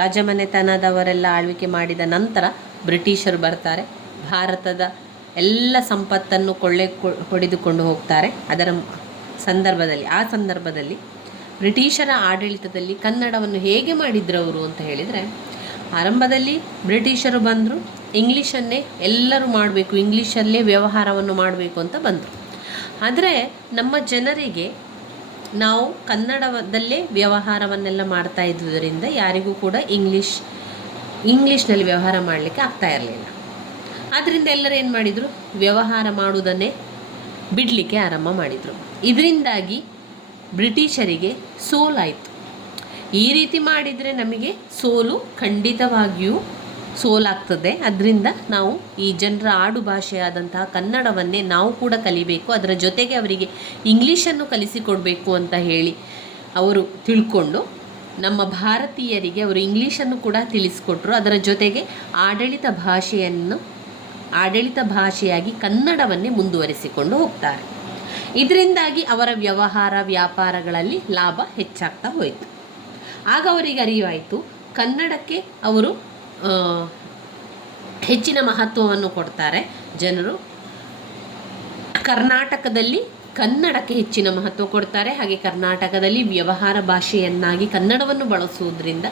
ರಾಜಮನೆತನದವರೆಲ್ಲ ಆಳ್ವಿಕೆ ಮಾಡಿದ ನಂತರ ಬ್ರಿಟಿಷರು ಬರ್ತಾರೆ. ಭಾರತದ ಎಲ್ಲ ಸಂಪತ್ತನ್ನು ಹೊಡೆದುಕೊಂಡು ಹೋಗ್ತಾರೆ. ಅದರ ಆ ಸಂದರ್ಭದಲ್ಲಿ ಬ್ರಿಟಿಷರ ಆಡಳಿತದಲ್ಲಿ ಕನ್ನಡವನ್ನು ಹೇಗೆ ಮಾಡಿದ್ರು ಅವರು ಅಂತ ಹೇಳಿದರೆ, ಆರಂಭದಲ್ಲಿ ಬ್ರಿಟಿಷರು ಬಂದರು, ಇಂಗ್ಲೀಷನ್ನೇ ಎಲ್ಲರೂ ಮಾಡಬೇಕು, ಇಂಗ್ಲೀಷಲ್ಲೇ ವ್ಯವಹಾರವನ್ನು ಮಾಡಬೇಕು ಅಂತ ಬಂದರು. ಆದರೆ ನಮ್ಮ ಜನರಿಗೆ ನಾವು ಕನ್ನಡದಲ್ಲೇ ವ್ಯವಹಾರವನ್ನೆಲ್ಲ ಮಾಡ್ತಾ ಇದ್ದುದರಿಂದ ಯಾರಿಗೂ ಕೂಡ ಇಂಗ್ಲೀಷ್ನಲ್ಲಿ ವ್ಯವಹಾರ ಮಾಡಲಿಕ್ಕೆ ಆಗ್ತಾ ಇರಲಿಲ್ಲ. ಆದ್ದರಿಂದ ಎಲ್ಲರೂ ಏನು ಮಾಡಿದರು, ವ್ಯವಹಾರ ಮಾಡುವುದನ್ನೇ ಬಿಡಲಿಕ್ಕೆ ಆರಂಭ ಮಾಡಿದರು. ಇದರಿಂದಾಗಿ ಬ್ರಿಟಿಷರಿಗೆ ಸೋಲಾಯಿತು. ಈ ರೀತಿ ಮಾಡಿದರೆ ನಮಗೆ ಸೋಲು ಖಂಡಿತವಾಗಿಯೂ ಸೋಲಾಗ್ತದೆ. ಅದರಿಂದ ನಾವು ಈ ಜನರ ಆಡು ಭಾಷೆಯಾದಂತಹ ಕನ್ನಡವನ್ನೇ ನಾವು ಕೂಡ ಕಲಿಬೇಕು, ಅದರ ಜೊತೆಗೆ ಅವರಿಗೆ ಇಂಗ್ಲೀಷನ್ನು ಕಲಿಸಿಕೊಡಬೇಕು ಅಂತ ಹೇಳಿ ಅವರು ತಿಳ್ಕೊಂಡು ನಮ್ಮ ಭಾರತೀಯರಿಗೆ ಅವರು ಇಂಗ್ಲೀಷನ್ನು ಕೂಡ ತಿಳಿಸಿಕೊಟ್ರು. ಅದರ ಜೊತೆಗೆ ಆಡಳಿತ ಭಾಷೆಯಾಗಿ ಕನ್ನಡವನ್ನೇ ಮುಂದುವರಿಸಿಕೊಂಡು ಹೋಗ್ತಾರೆ. ಇದರಿಂದಾಗಿ ಅವರ ವ್ಯಾಪಾರಗಳಲ್ಲಿ ಲಾಭ ಹೆಚ್ಚಾಗ್ತಾ ಹೋಯಿತು. ಆಗ ಅವರಿಗೆ ಅರಿವಾಯಿತು, ಕನ್ನಡಕ್ಕೆ ಅವರು ಹೆಚ್ಚಿನ ಮಹತ್ವವನ್ನು ಕೊಡ್ತಾರೆ ಜನರು. ಕರ್ನಾಟಕದಲ್ಲಿ ಕನ್ನಡಕ್ಕೆ ಹೆಚ್ಚಿನ ಮಹತ್ವ ಕೊಡ್ತಾರೆ. ಹಾಗೆ ಕರ್ನಾಟಕದಲ್ಲಿ ವ್ಯವಹಾರ ಭಾಷೆಯನ್ನಾಗಿ ಕನ್ನಡವನ್ನು ಬಳಸುವುದರಿಂದ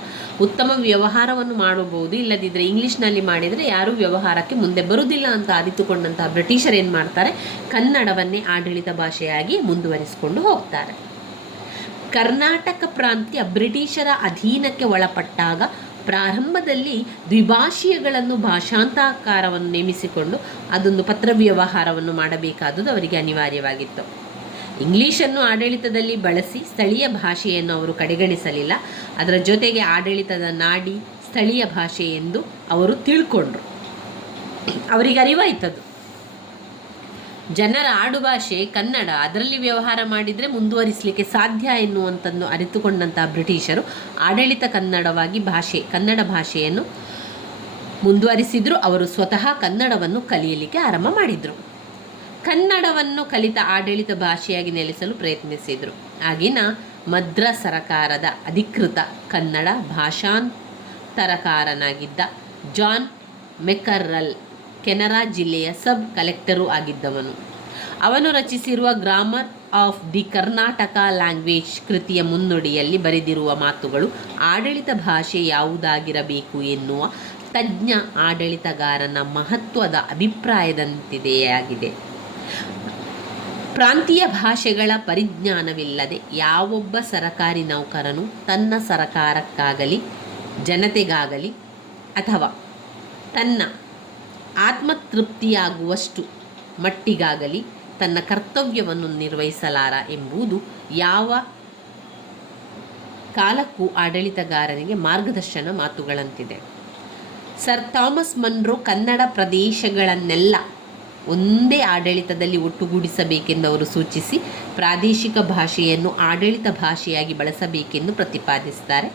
ಉತ್ತಮ ವ್ಯವಹಾರವನ್ನು ಮಾಡಬಹುದು. ಇಲ್ಲದಿದ್ದರೆ ಇಂಗ್ಲೀಷ್ನಲ್ಲಿ ಮಾಡಿದರೆ ಯಾರೂ ವ್ಯವಹಾರಕ್ಕೆ ಮುಂದೆ ಬರುವುದಿಲ್ಲ ಅಂತ ಅರಿತುಕೊಂಡಂತಹ ಬ್ರಿಟಿಷರು ಏನು ಮಾಡ್ತಾರೆ, ಕನ್ನಡವನ್ನೇ ಆಡಳಿತ ಭಾಷೆಯಾಗಿ ಮುಂದುವರಿಸಿಕೊಂಡು ಹೋಗ್ತಾರೆ. ಕರ್ನಾಟಕ ಪ್ರಾಂತ್ಯ ಬ್ರಿಟಿಷರ ಅಧೀನಕ್ಕೆ ಒಳಪಟ್ಟಾಗ ಪ್ರಾರಂಭದಲ್ಲಿ ದ್ವಿಭಾಷೀಯಗಳನ್ನು ಭಾಷಾಂತರಕಾರವನ್ನು ನೇಮಿಸಿಕೊಂಡು ಅದೊಂದು ಪತ್ರ ವ್ಯವಹಾರವನ್ನು ಮಾಡಬೇಕಾದುದು ಅವರಿಗೆ ಅನಿವಾರ್ಯವಾಗಿತ್ತು. ಇಂಗ್ಲೀಷನ್ನು ಆಡಳಿತದಲ್ಲಿ ಬಳಸಿ ಸ್ಥಳೀಯ ಭಾಷೆಯನ್ನು ಅವರು ಕಡೆಗಣಿಸಲಿಲ್ಲ. ಅದರ ಜೊತೆಗೆ ಆಡಳಿತದ ನಾಡಿ ಸ್ಥಳೀಯ ಭಾಷೆ ಎಂದು ಅವರು ತಿಳ್ಕೊಂಡ್ರು. ಅವರಿಗೆ ಅರಿವಾಯ್ತದು, ಜನರ ಆಡುಭಾಷೆ ಕನ್ನಡ, ಅದರಲ್ಲಿ ವ್ಯವಹಾರ ಮಾಡಿದರೆ ಮುಂದುವರಿಸಲಿಕ್ಕೆ ಸಾಧ್ಯ ಎನ್ನುವಂಥದ್ದು ಅರಿತುಕೊಂಡಂತಹ ಬ್ರಿಟಿಷರು ಆಡಳಿತ ಕನ್ನಡ ಭಾಷೆಯನ್ನು ಮುಂದುವರಿಸಿದ್ರು. ಅವರು ಸ್ವತಃ ಕನ್ನಡವನ್ನು ಕಲಿಯಲಿಕ್ಕೆ ಆರಂಭ ಮಾಡಿದರು. ಕನ್ನಡವನ್ನು ಕಲಿತ ಆಡಳಿತ ಭಾಷೆಯಾಗಿ ನೆಲೆಸಲು ಪ್ರಯತ್ನಿಸಿದರು. ಆಗಿನ ಮದ್ರಾಸ್ ಸರಕಾರದ ಅಧಿಕೃತ ಕನ್ನಡ ಭಾಷಾಂತರಕಾರನಾಗಿದ್ದ ಜಾನ್ ಮೆಕರಲ್ ಕೆನರಾ ಜಿಲ್ಲೆಯ ಸಬ್ ಕಲೆಕ್ಟರೂ ಆಗಿದ್ದವನು. ಅವನು ರಚಿಸಿರುವ grammar of the Karnataka language ಕೃತಿಯ ಮುನ್ನುಡಿಯಲ್ಲಿ ಬರೆದಿರುವ ಮಾತುಗಳು ಆಡಳಿತ ಭಾಷೆ ಯಾವುದಾಗಿರಬೇಕು ಎನ್ನುವ ತಜ್ಞ ಆಡಳಿತಗಾರನ ಮಹತ್ವದ ಅಭಿಪ್ರಾಯದಂತೆಯೇ ಪ್ರಾಂತೀಯ ಭಾಷೆಗಳ ಪರಿಜ್ಞಾನವಿಲ್ಲದೆ ಯಾವೊಬ್ಬ ಸರಕಾರಿ ನೌಕರನು ತನ್ನ ಸರಕಾರಕ್ಕಾಗಲಿ ಜನತೆಗಾಗಲಿ ಅಥವಾ ತನ್ನ ಆತ್ಮತೃಪ್ತಿಯಾಗುವಷ್ಟು ಮಟ್ಟಿಗಾಗಲಿ ತನ್ನ ಕರ್ತವ್ಯವನ್ನು ನಿರ್ವಹಿಸಲಾರ ಎಂಬುದು ಯಾವ ಕಾಲಕ್ಕೂ ಆಡಳಿತಗಾರನಿಗೆ ಮಾರ್ಗದರ್ಶನ ಮಾತುಗಳಂತಿದೆ. ಸರ್ ಥಾಮಸ್ ಮನ್ರೋ ಕನ್ನಡ ಪ್ರದೇಶಗಳನ್ನೆಲ್ಲ ಒಂದೇ ಆಡಳಿತದಲ್ಲಿ ಒಟ್ಟುಗೂಡಿಸಬೇಕೆಂದು ಅವರು ಸೂಚಿಸಿ ಪ್ರಾದೇಶಿಕ ಭಾಷೆಯನ್ನು ಆಡಳಿತ ಭಾಷೆಯಾಗಿ ಬಳಸಬೇಕೆಂದು ಪ್ರತಿಪಾದಿಸುತ್ತಾರೆ.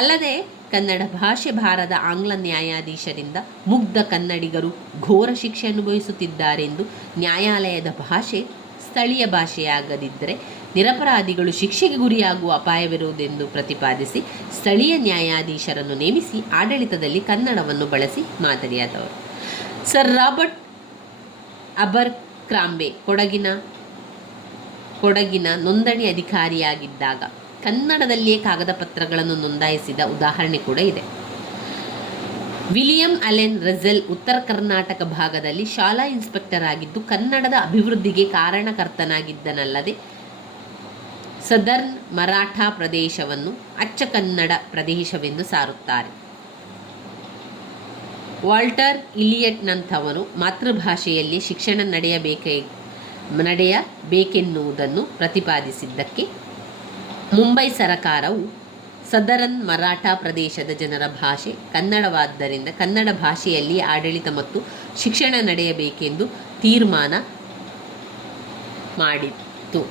ಅಲ್ಲದೆ ಕನ್ನಡ ಭಾಷೆ ಬಾರದ ಆಂಗ್ಲ ನ್ಯಾಯಾಧೀಶರಿಂದ ಮುಗ್ಧ ಕನ್ನಡಿಗರು ಘೋರ ಶಿಕ್ಷೆ ಅನುಭವಿಸುತ್ತಿದ್ದಾರೆಂದು, ನ್ಯಾಯಾಲಯದ ಭಾಷೆ ಸ್ಥಳೀಯ ಭಾಷೆಯಾಗದಿದ್ದರೆ ನಿರಪರಾಧಿಗಳು ಶಿಕ್ಷೆಗೆ ಗುರಿಯಾಗುವ ಅಪಾಯವಿರುವುದೆಂದು ಪ್ರತಿಪಾದಿಸಿ ಸ್ಥಳೀಯ ನ್ಯಾಯಾಧೀಶರನ್ನು ನೇಮಿಸಿ ಆಡಳಿತದಲ್ಲಿ ಕನ್ನಡವನ್ನು ಬಳಸಿ ಮಾದರಿಯಾದವರು. ಸರ್ ರಾಬರ್ಟ್ ಅಬರ್ಕ್ರಾಂಬೆ ಕೊಡಗಿನ ನೋಂದಣಿ ಅಧಿಕಾರಿಯಾಗಿದ್ದಾಗ ಕನ್ನಡದಲ್ಲಿಯೇ ಕಾಗದ ಪತ್ರಗಳನ್ನು ನೋಂದಾಯಿಸಿದ ಉದಾಹರಣೆ ಕೂಡ ಇದೆ. ವಿಲಿಯಂ ಅಲೆನ್ ರಜೆಲ್ ಉತ್ತರ ಕರ್ನಾಟಕ ಭಾಗದಲ್ಲಿ ಶಾಲಾ ಇನ್ಸ್ಪೆಕ್ಟರ್ ಆಗಿದ್ದು ಕನ್ನಡದ ಅಭಿವೃದ್ಧಿಗೆ ಕಾರಣಕರ್ತನಾಗಿದ್ದನಲ್ಲದೆ ಸದರ್ನ್ ಮರಾಠಾ ಪ್ರದೇಶವನ್ನು ಅಚ್ಚ ಕನ್ನಡ ಪ್ರದೇಶವೆಂದು ಸಾರುತ್ತಾರೆ. ವಾಲ್ಟರ್ ಇಲಿಯಟ್ನಂಥವನು ಮಾತೃಭಾಷೆಯಲ್ಲಿ ಶಿಕ್ಷಣ ನಡೆಯಬೇಕೆನ್ನುವುದನ್ನು ಪ್ರತಿಪಾದಿಸಿದ್ದಕ್ಕೆ ಮುಂಬೈ ಸರಕಾರವು ಸದರನ್ ಮರಾಠಾ ಪ್ರದೇಶದ ಜನರ ಭಾಷೆ ಕನ್ನಡವಾದ್ದರಿಂದ ಕನ್ನಡ ಭಾಷೆಯಲ್ಲಿ ಆಡಳಿತ ಮತ್ತು ಶಿಕ್ಷಣ ನಡೆಯಬೇಕೆಂದು ತೀರ್ಮಾನ ಮಾಡಿತು.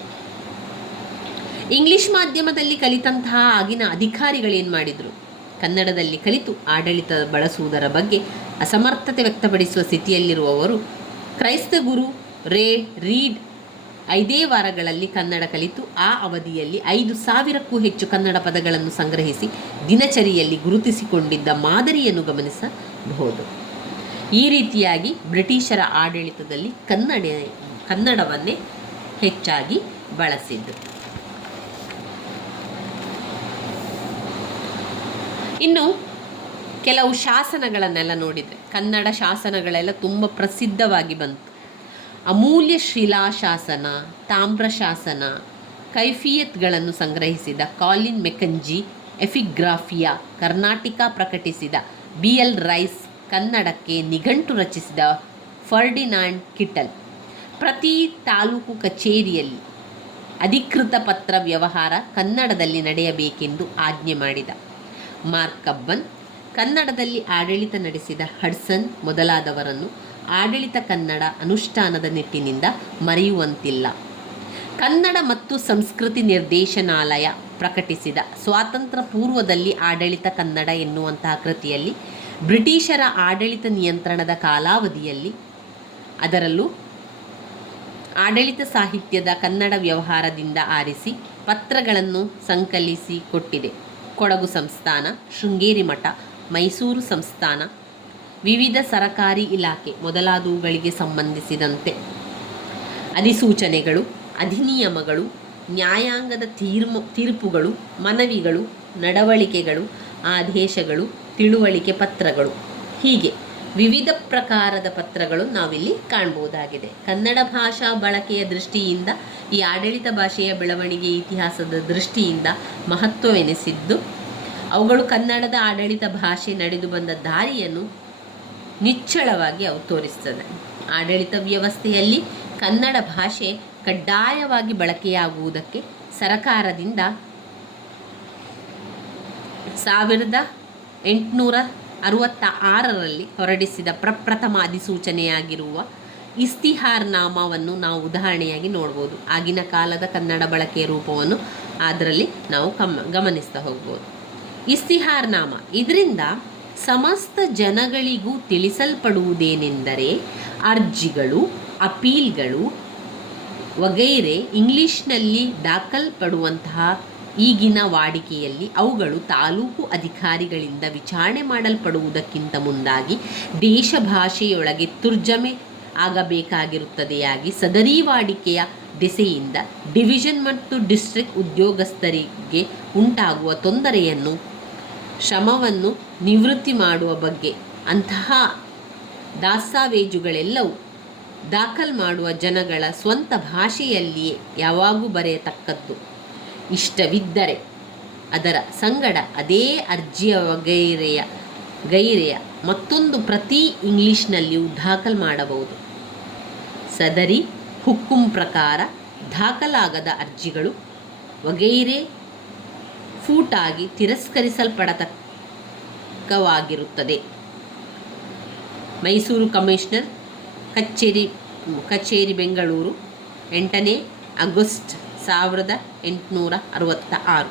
ಇಂಗ್ಲಿಷ್ ಮಾಧ್ಯಮದಲ್ಲಿ ಕಲಿತಂತಹ ಆಗಿನ ಅಧಿಕಾರಿಗಳೇನು ಮಾಡಿದರು? ಕನ್ನಡದಲ್ಲಿ ಕಲಿತು ಆಡಳಿತ ಬಳಸುವುದರ ಬಗ್ಗೆ ಅಸಮರ್ಥತೆ ವ್ಯಕ್ತಪಡಿಸುವ ಸ್ಥಿತಿಯಲ್ಲಿರುವವರು ಕ್ರೈಸ್ತ ಗುರು ರೀಡ್ 5 ವಾರಗಳಲ್ಲಿ ಕನ್ನಡ ಕಲಿತು ಆ ಅವಧಿಯಲ್ಲಿ 5,000ಕ್ಕೂ ಹೆಚ್ಚು ಕನ್ನಡ ಪದಗಳನ್ನು ಸಂಗ್ರಹಿಸಿ ದಿನಚರಿಯಲ್ಲಿ ಗುರುತಿಸಿಕೊಂಡಿದ್ದ ಮಾದರಿಯನ್ನು ಗಮನಿಸಬಹುದು. ಈ ರೀತಿಯಾಗಿ ಬ್ರಿಟಿಷರ ಆಡಳಿತದಲ್ಲಿ ಕನ್ನಡವನ್ನೇ ಹೆಚ್ಚಾಗಿ ಬಳಸಿದ್ದು. ಇನ್ನು ಕೆಲವು ಶಾಸನಗಳನ್ನೆಲ್ಲ ನೋಡಿದರೆ ಕನ್ನಡ ಶಾಸನಗಳೆಲ್ಲ ತುಂಬ ಪ್ರಸಿದ್ಧವಾಗಿ ಬಂತು. ಅಮೂಲ್ಯ ಶಿಲಾಶಾಸನ, ತಾಮ್ರ ಶಾಸನ, ಕೈಫಿಯತ್ಗಳನ್ನು ಸಂಗ್ರಹಿಸಿದ ಕಾಲಿನ್ ಮೆಕಂಜಿ ಎಫಿಗ್ರಾಫಿಯಾ, ಕರ್ನಾಟಿಕ ಪ್ರಕಟಿಸಿದ BL ರೈಸ್, ಕನ್ನಡಕ್ಕೆ ನಿಘಂಟು ರಚಿಸಿದ ಫರ್ಡಿನಾಂಡ್ ಕಿಟಲ್, ಪ್ರತಿ ತಾಲೂಕು ಕಚೇರಿಯಲ್ಲಿ ಅಧಿಕೃತ ಪತ್ರ ವ್ಯವಹಾರ ಕನ್ನಡದಲ್ಲಿ ನಡೆಯಬೇಕೆಂದು ಆಜ್ಞೆ ಮಾಡಿದ ಮಾರ್ಕ್ ಕಬ್ಬನ್, ಕನ್ನಡದಲ್ಲಿ ಆಡಳಿತ ನಡೆಸಿದ ಹಡ್ಸನ್ ಮೊದಲಾದವರನ್ನು ಆಡಳಿತ ಕನ್ನಡ ಅನುಷ್ಠಾನದ ನಿಟ್ಟಿನಿಂದ ಮರೆಯುವಂತಿಲ್ಲ. ಕನ್ನಡ ಮತ್ತು ಸಂಸ್ಕೃತಿ ನಿರ್ದೇಶನಾಲಯ ಪ್ರಕಟಿಸಿದ ಸ್ವಾತಂತ್ರ್ಯ ಪೂರ್ವದಲ್ಲಿ ಆಡಳಿತ ಕನ್ನಡ ಎನ್ನುವಂತಹ ಕೃತಿಯಲ್ಲಿ ಬ್ರಿಟಿಷರ ಆಡಳಿತ ನಿಯಂತ್ರಣದ ಕಾಲಾವಧಿಯಲ್ಲಿ ಅದರಲ್ಲೂ ಆಡಳಿತ ಸಾಹಿತ್ಯದ ಕನ್ನಡ ವ್ಯವಹಾರದಿಂದ ಆರಿಸಿ ಪತ್ರಗಳನ್ನು ಸಂಕಲಿಸಿ ಕೊಟ್ಟಿದೆ. ಕೊಡಗು ಸಂಸ್ಥಾನ, ಶೃಂಗೇರಿ ಮಠ, ಮೈಸೂರು ಸಂಸ್ಥಾನ, ವಿವಿಧ ಸರಕಾರಿ ಇಲಾಖೆ ಮೊದಲಾದವುಗಳಿಗೆ ಸಂಬಂಧಿಸಿದಂತೆ ಅಧಿಸೂಚನೆಗಳು, ಅಧಿನಿಯಮಗಳು, ನ್ಯಾಯಾಂಗದ ತೀರ್ಪುಗಳು, ಮನವಿಗಳು, ನಡವಳಿಕೆಗಳು, ಆದೇಶಗಳು, ತಿಳುವಳಿಕೆ ಪತ್ರಗಳು, ಹೀಗೆ ವಿವಿಧ ಪ್ರಕಾರದ ಪತ್ರಗಳು ನಾವಿಲ್ಲಿ ಕಾಣಬಹುದಾಗಿದೆ. ಕನ್ನಡ ಭಾಷಾ ಬಳಕೆಯ ದೃಷ್ಟಿಯಿಂದ ಈ ಆಡಳಿತ ಭಾಷೆಯ ಬೆಳವಣಿಗೆ ಇತಿಹಾಸದ ದೃಷ್ಟಿಯಿಂದ ಮಹತ್ವವೆನಿಸಿದ್ದು, ಅವುಗಳು ಕನ್ನಡದ ಆಡಳಿತ ಭಾಷೆ ನಡೆದು ಬಂದ ದಾರಿಯನ್ನು ನಿಚ್ಚಳವಾಗಿ ಅವು ತೋರಿಸ್ತದೆ. ಆಡಳಿತ ವ್ಯವಸ್ಥೆಯಲ್ಲಿ ಕನ್ನಡ ಭಾಷೆ ಕಡ್ಡಾಯವಾಗಿ ಬಳಕೆಯಾಗುವುದಕ್ಕೆ ಸರಕಾರದಿಂದ 1866ರಲ್ಲಿ ಹೊರಡಿಸಿದ ಪ್ರಪ್ರಥಮ ಅಧಿಸೂಚನೆಯಾಗಿರುವ ಇಸ್ತಿಹಾರ್ನಾಮವನ್ನು ನಾವು ಉದಾಹರಣೆಯಾಗಿ ನೋಡ್ಬೋದು. ಆಗಿನ ಕಾಲದ ಕನ್ನಡ ಬಳಕೆಯ ರೂಪವನ್ನು ಅದರಲ್ಲಿ ನಾವು ಗಮನಿಸ್ತಾ ಹೋಗ್ಬೋದು. ಇಸ್ತಿಹಾರ್ನಾಮ, ಇದರಿಂದ ಸಮಸ್ತ ಜನಗಳಿಗೂ ತಿಳಿಸಲ್ಪಡುವುದೇನೆಂದರೆ ಅರ್ಜಿಗಳು, ಅಪೀಲ್ಗಳು ವಗೈರೆ ಇಂಗ್ಲಿಷ್ನಲ್ಲಿ ದಾಖಲ್ಪಡುವಂತಹ ಈಗಿನ ವಾಡಿಕೆಯಲ್ಲಿ ಅವುಗಳು ತಾಲೂಕು ಅಧಿಕಾರಿಗಳಿಂದ ವಿಚಾರಣೆ ಮಾಡಲ್ಪಡುವುದಕ್ಕಿಂತ ಮುಂದಾಗಿ ದೇಶ ಭಾಷೆಯೊಳಗೆ ತುರ್ಜಮೆ ಆಗಬೇಕಾಗಿರುತ್ತದೆಯಾಗಿ ಸದರಿ ವಾಡಿಕೆಯ ದೆಸೆಯಿಂದ ಡಿವಿಷನ್ ಮತ್ತು ಡಿಸ್ಟ್ರಿಕ್ಟ್ ಉದ್ಯೋಗಸ್ಥರಿಗೆ ಉಂಟಾಗುವ ತೊಂದರೆಯನ್ನು, ಶ್ರಮವನ್ನು ನಿವೃತ್ತಿ ಮಾಡುವ ಬಗ್ಗೆ ಅಂತಹ ದಾಸ್ತಾವೇಜುಗಳೆಲ್ಲವೂ ದಾಖಲು ಮಾಡುವ ಜನಗಳ ಸ್ವಂತ ಭಾಷೆಯಲ್ಲಿಯೇ ಯಾವಾಗೂ ಬರೆಯತಕ್ಕದ್ದು. ಇಷ್ಟವಿದ್ದರೆ ಅದರ ಸಂಗಡ ಅದೇ ಅರ್ಜಿಯ ಗೈರೆಯ ಮತ್ತೊಂದು ಪ್ರತಿ ಇಂಗ್ಲಿಷ್ನಲ್ಲಿಯೂ ದಾಖಲು ಮಾಡಬಹುದು. ಸದರಿ ಹುಕ್ಕುಂ ಪ್ರಕಾರ ದಾಖಲಾಗದ ಅರ್ಜಿಗಳು ವಗೈರೆ ಫೂಟಾಗಿ ತಿರಸ್ಕರಿಸಲ್ಪಡತಕ್ಕವಾಗಿರುತ್ತದೆ. ಮೈಸೂರು ಕಮಿಷನರ್ ಕಚೇರಿ ಬೆಂಗಳೂರು 8ನೇ ಆಗಸ್ಟ್ 1866.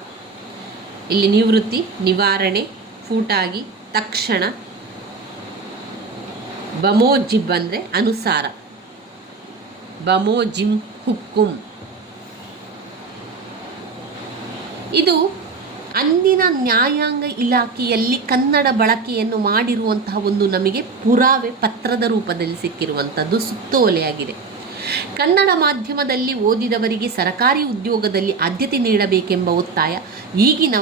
ಇಲ್ಲಿ ನಿವೃತ್ತಿ ನಿವಾರಣೆ ಫೂಟಾಗಿ ತಕ್ಷಣ, ಬಮೋಜಿಬ್ ಅಂದರೆ ಅನುಸಾರ, ಬಮೋಜಿಮ್ ಹುಕ್ಕುಂ. ಇದು ಅಂದಿನ ನ್ಯಾಯಾಂಗ ಇಲಾಖೆಯಲ್ಲಿ ಕನ್ನಡ ಬಳಕೆಯನ್ನು ಮಾಡಿರುವಂತಹ ಒಂದು ನಮಗೆ ಪುರಾವೆ ಪತ್ರದ ರೂಪದಲ್ಲಿ ಸಿಕ್ಕಿರುವಂಥದ್ದು ಸುತ್ತೋಲೆಯಾಗಿದೆ. ಕನ್ನಡ ಮಾಧ್ಯಮದಲ್ಲಿ ಓದಿದವರಿಗೆ ಸರಕಾರಿ ಉದ್ಯೋಗದಲ್ಲಿ ಆದ್ಯತೆ ನೀಡಬೇಕೆಂಬ ಒತ್ತಾಯ ಈಗಿನ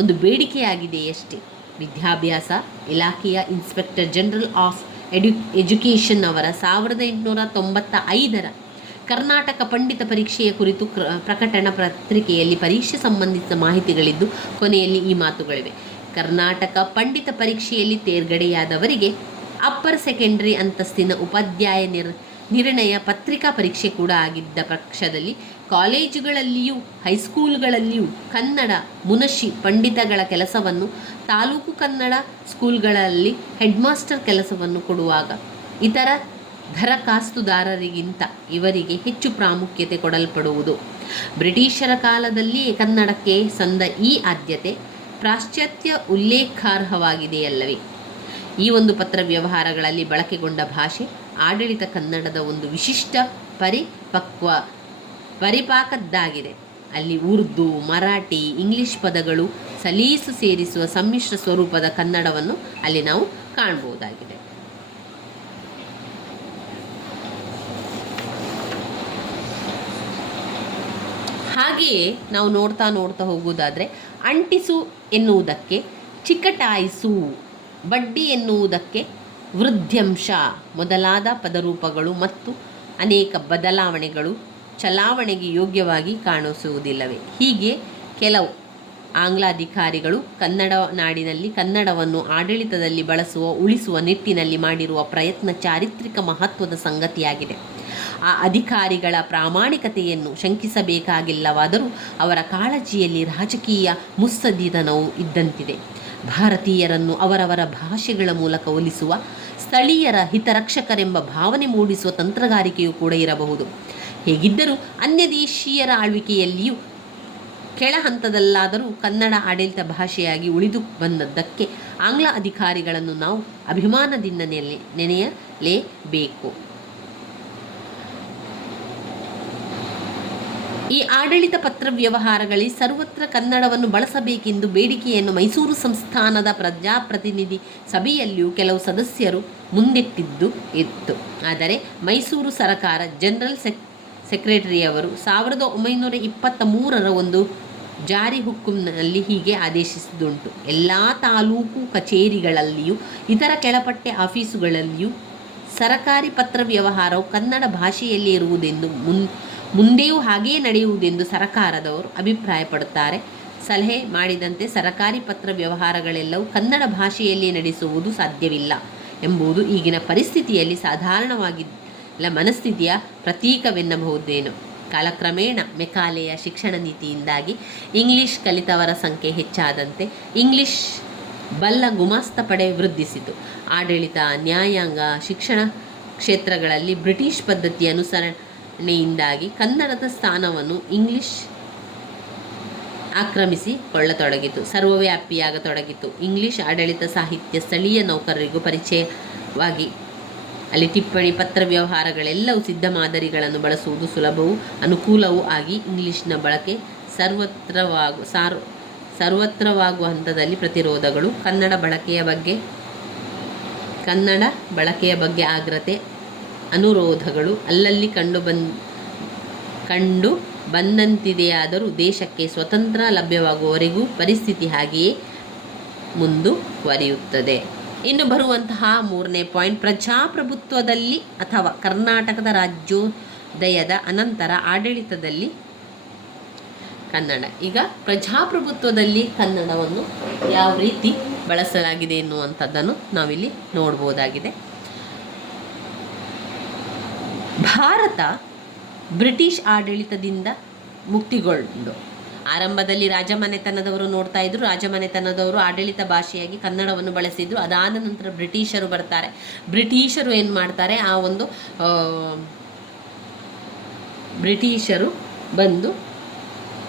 ಒಂದು ಬೇಡಿಕೆಯಾಗಿದೆಯಷ್ಟೇ. ವಿದ್ಯಾಭ್ಯಾಸ ಇಲಾಖೆಯ ಇನ್ಸ್ಪೆಕ್ಟರ್ ಜನರಲ್ ಆಫ್ ಎಜುಕೇಷನ್ ಅವರ 1895ರ ಕರ್ನಾಟಕ ಪಂಡಿತ ಪರೀಕ್ಷೆಯ ಕುರಿತು ಪ್ರಕಟಣಾ ಪತ್ರಿಕೆಯಲ್ಲಿ ಪರೀಕ್ಷೆ ಸಂಬಂಧಿಸಿದ ಮಾಹಿತಿಗಳಿದ್ದು ಕೊನೆಯಲ್ಲಿ ಈ ಮಾತುಗಳಿವೆ. ಕರ್ನಾಟಕ ಪಂಡಿತ ಪರೀಕ್ಷೆಯಲ್ಲಿ ತೇರ್ಗಡೆಯಾದವರಿಗೆ ಅಪ್ಪರ್ ಸೆಕೆಂಡರಿ ಅಂತಸ್ತಿನ ಉಪಾಧ್ಯಾಯ ನಿರ್ಣಯ ಪತ್ರಿಕಾ ಪರೀಕ್ಷೆ ಕೂಡ ಆಗಿದ್ದ ಪಕ್ಷದಲ್ಲಿ ಕಾಲೇಜುಗಳಲ್ಲಿಯೂ ಹೈಸ್ಕೂಲ್ಗಳಲ್ಲಿಯೂ ಕನ್ನಡ ಮುನಶಿ ಪಂಡಿತಗಳ ಕೆಲಸವನ್ನು ತಾಲೂಕು ಕನ್ನಡ ಸ್ಕೂಲ್ಗಳಲ್ಲಿ ಹೆಡ್ ಮಾಸ್ಟರ್ ಕೆಲಸವನ್ನು ಕೊಡುವಾಗ ಇತರ ದರಖಾಸ್ತುದಾರರಿಗಿಂತ ಇವರಿಗೆ ಹೆಚ್ಚು ಪ್ರಾಮುಖ್ಯತೆ ಕೊಡಲ್ಪಡುವುದು. ಬ್ರಿಟಿಷರ ಕಾಲದಲ್ಲಿಯೇ ಕನ್ನಡಕ್ಕೆ ಸಂದ ಈ ಆದ್ಯತೆ ಪಾಶ್ಚಾತ್ಯ ಉಲ್ಲೇಖಾರ್ಹವಾಗಿದೆಯಲ್ಲವೇ? ಈ ಒಂದು ಪತ್ರ ವ್ಯವಹಾರಗಳಲ್ಲಿ ಬಳಕೆಗೊಂಡ ಭಾಷೆ ಆಡಳಿತ ಕನ್ನಡದ ಒಂದು ವಿಶಿಷ್ಟ ಪರಿಪಾಕದ್ದಾಗಿದೆ. ಅಲ್ಲಿ ಉರ್ದು, ಮರಾಠಿ, ಇಂಗ್ಲಿಷ್ ಪದಗಳು ಸಲೀಸು ಸೇರಿಸುವ ಸಮ್ಮಿಶ್ರ ಸ್ವರೂಪದ ಕನ್ನಡವನ್ನು ಅಲ್ಲಿ ನಾವು ಕಾಣಬಹುದಾಗಿದೆ. ಹಾಗೆಯೇ ನಾವು ನೋಡ್ತಾ ಹೋಗುವುದಾದರೆ ಅಂಟಿಸು ಎನ್ನುವುದಕ್ಕೆ ಚಿಕಟಾಯಿಸು, ಬಡ್ಡಿ ಎನ್ನುವುದಕ್ಕೆ ವೃದ್ಧ್ಯಂಶ ಮೊದಲಾದ ಪದರೂಪಗಳು ಮತ್ತು ಅನೇಕ ಬದಲಾವಣೆಗಳು ಚಲಾವಣೆಗೆ ಯೋಗ್ಯವಾಗಿ ಕಾಣಿಸುವುದಿಲ್ಲವೇ? ಹೀಗೆ ಕೆಲವು ಆಂಗ್ಲ ಅಧಿಕಾರಿಗಳು ಕನ್ನಡ ನಾಡಿನಲ್ಲಿ ಕನ್ನಡವನ್ನು ಆಡಳಿತದಲ್ಲಿ ಉಳಿಸುವ ನಿಟ್ಟಿನಲ್ಲಿ ಮಾಡಿರುವ ಪ್ರಯತ್ನ ಚಾರಿತ್ರಿಕ ಮಹತ್ವದ ಸಂಗತಿಯಾಗಿದೆ. ಆ ಅಧಿಕಾರಿಗಳ ಪ್ರಾಮಾಣಿಕತೆಯನ್ನು ಶಂಕಿಸಬೇಕಾಗಿಲ್ಲವಾದರೂ ಅವರ ಕಾಳಜಿಯಲ್ಲಿ ರಾಜಕೀಯ ಮುತ್ಸದ್ದಿತನವೂ ಇದ್ದಂತಿದೆ. ಭಾರತೀಯರನ್ನು ಅವರವರ ಭಾಷೆಗಳ ಮೂಲಕ ಒಲಿಸುವ, ಸ್ಥಳೀಯರ ಹಿತರಕ್ಷಕರೆಂಬ ಭಾವನೆ ಮೂಡಿಸುವ ತಂತ್ರಗಾರಿಕೆಯೂ ಕೂಡ ಇರಬಹುದು. ಹೇಗಿದ್ದರೂ ಅನ್ಯದೇಶೀಯರ ಆಳ್ವಿಕೆಯಲ್ಲಿಯೂ ಕೆಳ ಹಂತದಲ್ಲಾದರೂ ಕನ್ನಡ ಆಡಳಿತ ಭಾಷೆಯಾಗಿ ಉಳಿದು ಬಂದದ್ದಕ್ಕೆ ಆಂಗ್ಲ ಅಧಿಕಾರಿಗಳನ್ನು ನಾವು ಅಭಿಮಾನದಿಂದ ನೆನೆಯಲೇಬೇಕು. ಈ ಆಡಳಿತ ಪತ್ರ ವ್ಯವಹಾರಗಳಲ್ಲಿ ಸರ್ವತ್ರ ಕನ್ನಡವನ್ನು ಬಳಸಬೇಕೆಂದು ಬೇಡಿಕೆಯನ್ನು ಮೈಸೂರು ಸಂಸ್ಥಾನದ ಪ್ರಜಾಪ್ರತಿನಿಧಿ ಸಭೆಯಲ್ಲಿಯೂ ಕೆಲವು ಸದಸ್ಯರು ಮುಂದಿಟ್ಟಿದ್ದು ಇತ್ತು. ಆದರೆ ಮೈಸೂರು ಸರಕಾರ ಜನರಲ್ ಸೆಕ್ರೆಟರಿಯವರು 1923ರ ಒಂದು ಜಾರಿ ಹುಕ್ಕುಂನಲ್ಲಿ ಹೀಗೆ ಆದೇಶಿಸಿದುಂಟು: ಎಲ್ಲ ತಾಲೂಕು ಕಚೇರಿಗಳಲ್ಲಿಯೂ ಇತರ ಕೆಳಪಟ್ಟೆ ಆಫೀಸುಗಳಲ್ಲಿಯೂ ಸರಕಾರಿ ಪತ್ರ ವ್ಯವಹಾರವು ಕನ್ನಡ ಭಾಷೆಯಲ್ಲಿ ಇರುವುದೆಂದು ಮುಂದೆಯೂ ಹಾಗೆಯೇ ನಡೆಯುವುದೆಂದು ಸರಕಾರದವರು ಅಭಿಪ್ರಾಯಪಡುತ್ತಾರೆ. ಸಲಹೆ ಮಾಡಿದಂತೆ ಸರಕಾರಿ ಪತ್ರ ವ್ಯವಹಾರಗಳೆಲ್ಲವೂ ಕನ್ನಡ ಭಾಷೆಯಲ್ಲಿ ನಡೆಸುವುದು ಸಾಧ್ಯವಿಲ್ಲ ಎಂಬುದು ಈಗಿನ ಪರಿಸ್ಥಿತಿಯಲ್ಲಿ ಸಾಧಾರಣವಾಗಿಲ್ಲ ಮನಸ್ಥಿತಿಯ ಪ್ರತೀಕವೆನ್ನಬಹುದೇನು. ಕಾಲಕ್ರಮೇಣ ಮೆಕಾಲೆಯ ಶಿಕ್ಷಣ ನೀತಿಯಿಂದಾಗಿ ಇಂಗ್ಲಿಷ್ ಕಲಿತವರ ಸಂಖ್ಯೆ ಹೆಚ್ಚಾದಂತೆ ಇಂಗ್ಲಿಷ್ ಬಲ್ಲ ಗುಮಾಸ್ತ ಪಡೆ ವೃದ್ಧಿಸಿತು. ಆಡಳಿತ, ನ್ಯಾಯಾಂಗ, ಶಿಕ್ಷಣ ಕ್ಷೇತ್ರಗಳಲ್ಲಿ ಬ್ರಿಟಿಷ್ ಪದ್ಧತಿ ಅನುಸರಣೆಯಿಂದಾಗಿ ಕನ್ನಡದ ಸ್ಥಾನವನ್ನು ಇಂಗ್ಲಿಷ್ ಆಕ್ರಮಿಸಿಕೊಳ್ಳತೊಡಗಿತು, ಸರ್ವವ್ಯಾಪಿಯಾಗತೊಡಗಿತು. ಇಂಗ್ಲಿಷ್ ಆಡಳಿತ ಸಾಹಿತ್ಯ ಸ್ಥಳೀಯ ನೌಕರರಿಗೂ ಪರಿಚಯವಾಗಿ ಅಲ್ಲಿ ಟಿಪ್ಪಣಿ, ಪತ್ರ ವ್ಯವಹಾರಗಳೆಲ್ಲವೂ ಸಿದ್ಧ ಮಾದರಿಗಳನ್ನು ಬಳಸುವುದು ಸುಲಭವೂ ಅನುಕೂಲವೂ ಆಗಿ ಇಂಗ್ಲಿಷ್ನ ಬಳಕೆ ಸರ್ವತ್ರವಾಗುವ ಹಂತದಲ್ಲಿ ಪ್ರತಿರೋಧಗಳು, ಕನ್ನಡ ಬಳಕೆಯ ಬಗ್ಗೆ ಆಗ್ರತೆ, ಅನುರೋಧಗಳು ಅಲ್ಲಲ್ಲಿ ಕಂಡು ಬಂದಂತಿದೆಯಾದರೂ ದೇಶಕ್ಕೆ ಸ್ವತಂತ್ರ ಲಭ್ಯವಾಗುವವರೆಗೂ ಪರಿಸ್ಥಿತಿ ಹಾಗೆಯೇ ಮುಂದುವರಿಯುತ್ತದೆ. ಇನ್ನು ಬರುವಂತಹ 3ನೇ ಪಾಯಿಂಟ್, ಪ್ರಜಾಪ್ರಭುತ್ವದಲ್ಲಿ ಅಥವಾ ಕರ್ನಾಟಕದ ರಾಜ್ಯೋದಯದ ಅನಂತರ ಆಡಳಿತದಲ್ಲಿ ಕನ್ನಡ. ಈಗ ಪ್ರಜಾಪ್ರಭುತ್ವದಲ್ಲಿ ಕನ್ನಡವನ್ನು ಯಾವ ರೀತಿ ಬಳಸಲಾಗಿದೆ ಎನ್ನುವಂಥದ್ದನ್ನು ನಾವಿಲ್ಲಿ ನೋಡ್ಬೋದಾಗಿದೆ. ಭಾರತ ಬ್ರಿಟಿಷ್ ಆಡಳಿತದಿಂದ ಮುಕ್ತಿಗೊಂಡು ಆರಂಭದಲ್ಲಿ ರಾಜಮನೆತನದವರು ನೋಡ್ತಾ ಇದ್ರು. ರಾಜಮನೆತನದವರು ಆಡಳಿತ ಭಾಷೆಯಾಗಿ ಕನ್ನಡವನ್ನು ಬಳಸಿದ್ರು. ಅದಾದ ನಂತರ ಬ್ರಿಟಿಷರು ಬರ್ತಾರೆ. ಬ್ರಿಟಿಷರು ಏನು ಮಾಡ್ತಾರೆ, ಆ ಒಂದು ಬ್ರಿಟಿಷರು ಬಂದು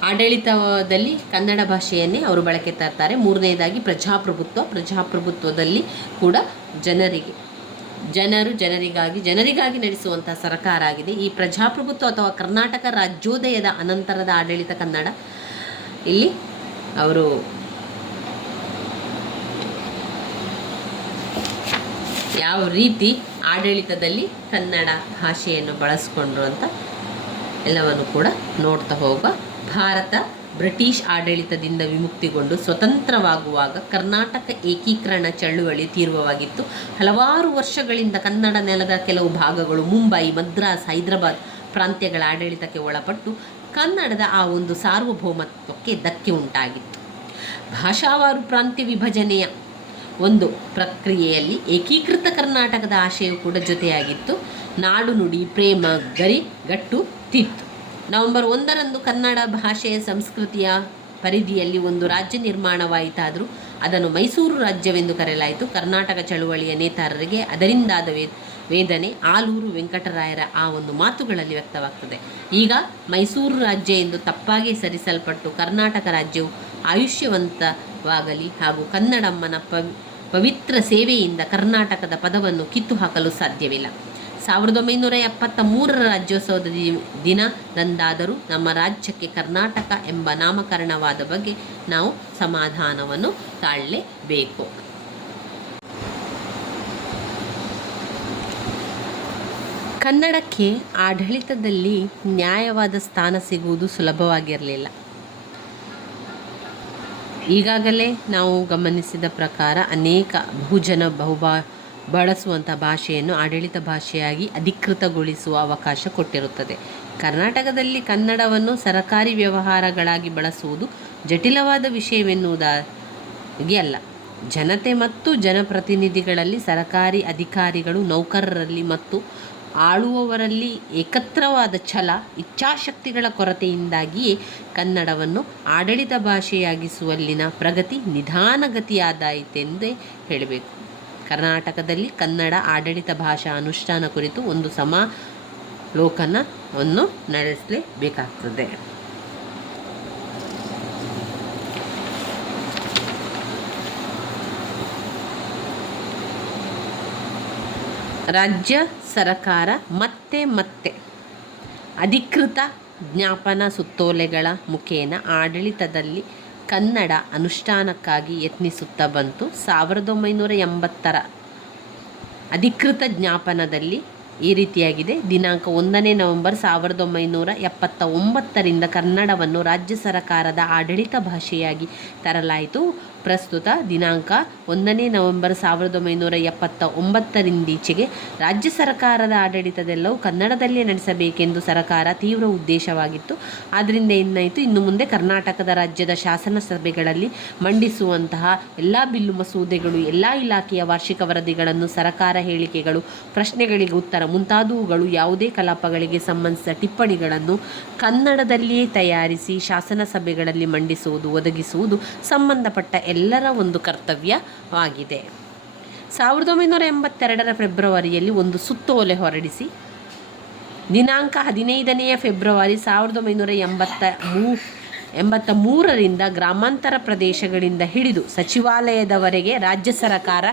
ಆಡಳಿತದಲ್ಲಿ ಕನ್ನಡ ಭಾಷೆಯನ್ನೇ ಅವರು ಬಳಕೆ ತರ್ತಾರೆ. 3ನೇದಾಗಿ ಪ್ರಜಾಪ್ರಭುತ್ವದಲ್ಲಿ ಕೂಡ ಜನರಿಗಾಗಿ ನಡೆಸುವಂತಹ ಸರ್ಕಾರ ಆಗಿದೆ. ಈ ಪ್ರಜಾಪ್ರಭುತ್ವ ಅಥವಾ ಕರ್ನಾಟಕ ರಾಜ್ಯೋದಯದ ಅನಂತರದ ಆಡಳಿತ ಕನ್ನಡ. ಇಲ್ಲಿ ಅವರು ಯಾವ ರೀತಿ ಆಡಳಿತದಲ್ಲಿ ಕನ್ನಡ ಭಾಷೆಯನ್ನು ಬಳಸ್ಕೊಂಡ್ರು ಅಂತ ಎಲ್ಲವನ್ನು ಕೂಡ ನೋಡ್ತಾ ಹೋಗ. ಭಾರತ ಬ್ರಿಟಿಷ್ ಆಡಳಿತದಿಂದ ವಿಮುಕ್ತಿಗೊಂಡು ಸ್ವತಂತ್ರವಾಗುವಾಗ ಕರ್ನಾಟಕ ಏಕೀಕರಣ ಚಳುವಳಿ ತೀವ್ರವಾಗಿತ್ತು. ಹಲವಾರು ವರ್ಷಗಳಿಂದ ಕನ್ನಡ ನೆಲದ ಕೆಲವು ಭಾಗಗಳು ಮುಂಬೈ, ಮದ್ರಾಸ್, ಹೈದರಾಬಾದ್ ಪ್ರಾಂತ್ಯಗಳ ಆಡಳಿತಕ್ಕೆ ಒಳಪಟ್ಟು ಕನ್ನಡದ ಆ ಒಂದು ಸಾರ್ವಭೌಮತ್ವಕ್ಕೆ ಧಕ್ಕೆ ಉಂಟಾಗಿತ್ತು. ಭಾಷಾವಾರು ಪ್ರಾಂತ್ಯ ವಿಭಜನೆಯ ಒಂದು ಪ್ರಕ್ರಿಯೆಯಲ್ಲಿ ಏಕೀಕೃತ ಕರ್ನಾಟಕದ ಆಶಯವು ಕೂಡ ಜೊತೆಯಾಗಿತ್ತು. ನಾಡು ನುಡಿ ಪ್ರೇಮ ಗರಿಗಟ್ಟು ತಿತ್ತು. ನವೆಂಬರ್ 1ರಂದು ಕನ್ನಡ ಭಾಷೆಯ ಸಂಸ್ಕೃತಿಯ ಪರಿಧಿಯಲ್ಲಿ ಒಂದು ರಾಜ್ಯ ನಿರ್ಮಾಣವಾಯಿತಾದರೂ ಅದನ್ನು ಮೈಸೂರು ರಾಜ್ಯವೆಂದು ಕರೆಯಲಾಯಿತು. ಕರ್ನಾಟಕ ಚಳುವಳಿಯ ನೇತಾರರಿಗೆ ಅದರಿಂದಾದ ವೇದನೆ ಆಲೂರು ವೆಂಕಟರಾಯರ ಆ ಒಂದು ಮಾತುಗಳಲ್ಲಿ ವ್ಯಕ್ತವಾಗ್ತದೆ. ಈಗ ಮೈಸೂರು ರಾಜ್ಯ ಎಂದು ತಪ್ಪಾಗಿ ಹೆಸರಿಸಲ್ಪಟ್ಟು ಕರ್ನಾಟಕ ರಾಜ್ಯವು ಆಯುಷ್ಯವಂತವಾಗಲಿ ಹಾಗೂ ಕನ್ನಡಮ್ಮನ ಪವಿತ್ರ ಸೇವೆಯಿಂದ ಕರ್ನಾಟಕದ ಪದವನ್ನು ಕಿತ್ತು ಹಾಕಲು ಸಾಧ್ಯವಿಲ್ಲ. 1973ರ ರಾಜ್ಯೋತ್ಸವದ ದಿನದಂದಾದರೂ ನಮ್ಮ ರಾಜ್ಯಕ್ಕೆ ಕರ್ನಾಟಕ ಎಂಬ ನಾಮಕರಣವಾದ ಬಗ್ಗೆ ನಾವು ಸಮಾಧಾನವನ್ನು ತಾಳಲೇಬೇಕು. ಕನ್ನಡಕ್ಕೆ ಆಡಳಿತದಲ್ಲಿ ನ್ಯಾಯವಾದ ಸ್ಥಾನ ಸಿಗುವುದು ಸುಲಭವಾಗಿರಲಿಲ್ಲ. ಈಗಾಗಲೇ ನಾವು ಗಮನಿಸಿದ ಪ್ರಕಾರ ಅನೇಕ ಬಹುಜನ ಬಳಸುವಂಥ ಭಾಷೆಯನ್ನು ಆಡಳಿತ ಭಾಷೆಯಾಗಿ ಅಧಿಕೃತಗೊಳಿಸುವ ಅವಕಾಶ ಕೊಟ್ಟಿರುತ್ತದೆ. ಕರ್ನಾಟಕದಲ್ಲಿ ಕನ್ನಡವನ್ನು ಸರಕಾರಿ ವ್ಯವಹಾರಗಳಾಗಿ ಬಳಸುವುದು ಜಟಿಲವಾದ ವಿಷಯವೆನ್ನುವುದಾಗಿ ಅಲ್ಲ. ಜನತೆ ಮತ್ತು ಜನಪ್ರತಿನಿಧಿಗಳಲ್ಲಿ, ಸರಕಾರಿ ಅಧಿಕಾರಿಗಳು, ನೌಕರರಲ್ಲಿ ಮತ್ತು ಆಳುವವರಲ್ಲಿ ಏಕತ್ರವಾದ ಛಲ, ಇಚ್ಛಾಶಕ್ತಿಗಳ ಕೊರತೆಯಿಂದಾಗಿಯೇ ಕನ್ನಡವನ್ನು ಆಡಳಿತ ಭಾಷೆಯಾಗಿಸುವಲ್ಲಿನ ಪ್ರಗತಿ ನಿಧಾನಗತಿಯಾದಾಯಿತೆಂದೇ ಹೇಳಬೇಕು. ಕರ್ನಾಟಕದಲ್ಲಿ ಕನ್ನಡ ಆಡಳಿತ ಭಾಷಾ ಅನುಷ್ಠಾನ ಕುರಿತು ಒಂದು ಸಮಾಲೋಚನವನ್ನು ನಡೆಸಲೇಬೇಕಾಗ್ತದೆ. ರಾಜ್ಯ ಸರ್ಕಾರ ಮತ್ತೆ ಅಧಿಕೃತ ಜ್ಞಾಪನ ಸುತ್ತೋಲೆಗಳ ಮುಖೇನ ಆಡಳಿತದಲ್ಲಿ ಕನ್ನಡ ಅನುಷ್ಠಾನಕ್ಕಾಗಿ ಯತ್ನಿಸುತ್ತಾ ಬಂತು. 1980ರ ಅಧಿಕೃತ ಜ್ಞಾಪನದಲ್ಲಿ ಈ ರೀತಿಯಾಗಿದೆ. ದಿನಾಂಕ 1ನೇ ನವೆಂಬರ್ 1979ರಿಂದ ಕನ್ನಡವನ್ನು ರಾಜ್ಯ ಸರ್ಕಾರದ ಆಡಳಿತ ಭಾಷೆಯಾಗಿ ತರಲಾಯಿತು. ಪ್ರಸ್ತುತ ದಿನಾಂಕ 1ನೇ ನವೆಂಬರ್ 1979ರಿಂದೀಚೆಗೆ ರಾಜ್ಯ ಸರ್ಕಾರದ ಆಡಳಿತದೆಲ್ಲವೂ ಕನ್ನಡದಲ್ಲೇ ನಡೆಸಬೇಕೆಂದು ಸರ್ಕಾರ ತೀವ್ರ ಉದ್ದೇಶವಾಗಿತ್ತು. ಆದ್ದರಿಂದ ಏನಾಯಿತು, ಇನ್ನು ಮುಂದೆ ಕರ್ನಾಟಕದ ರಾಜ್ಯದ ಶಾಸನ ಸಭೆಗಳಲ್ಲಿ ಮಂಡಿಸುವಂತಹ ಎಲ್ಲ ಬಿಲ್ಲು ಮಸೂದೆಗಳು, ಎಲ್ಲ ಇಲಾಖೆಯ ವಾರ್ಷಿಕ ವರದಿಗಳನ್ನು, ಸರ್ಕಾರ ಹೇಳಿಕೆಗಳು, ಪ್ರಶ್ನೆಗಳಿಗೆ ಉತ್ತರ ಮುಂತಾದವುಗಳು, ಯಾವುದೇ ಕಲಾಪಗಳಿಗೆ ಸಂಬಂಧಿಸಿದ ಟಿಪ್ಪಣಿಗಳನ್ನು ಕನ್ನಡದಲ್ಲಿಯೇ ತಯಾರಿಸಿ ಶಾಸನ ಸಭೆಗಳಲ್ಲಿ ಮಂಡಿಸುವುದು, ಒದಗಿಸುವುದು ಸಂಬಂಧಪಟ್ಟ ಎಲ್ಲರ ಒಂದು ಕರ್ತವ್ಯವಾಗಿದೆ. 1982ರ ಫೆಬ್ರವರಿಯಲ್ಲಿ ಒಂದು ಸುತ್ತೋಲೆ ಹೊರಡಿಸಿ ದಿನಾಂಕ 15ನೇ ಫೆಬ್ರವರಿ 1983ರಿಂದ ಗ್ರಾಮಾಂತರ ಪ್ರದೇಶಗಳಿಂದ ಹಿಡಿದು ಸಚಿವಾಲಯದವರೆಗೆ ರಾಜ್ಯ ಸರ್ಕಾರ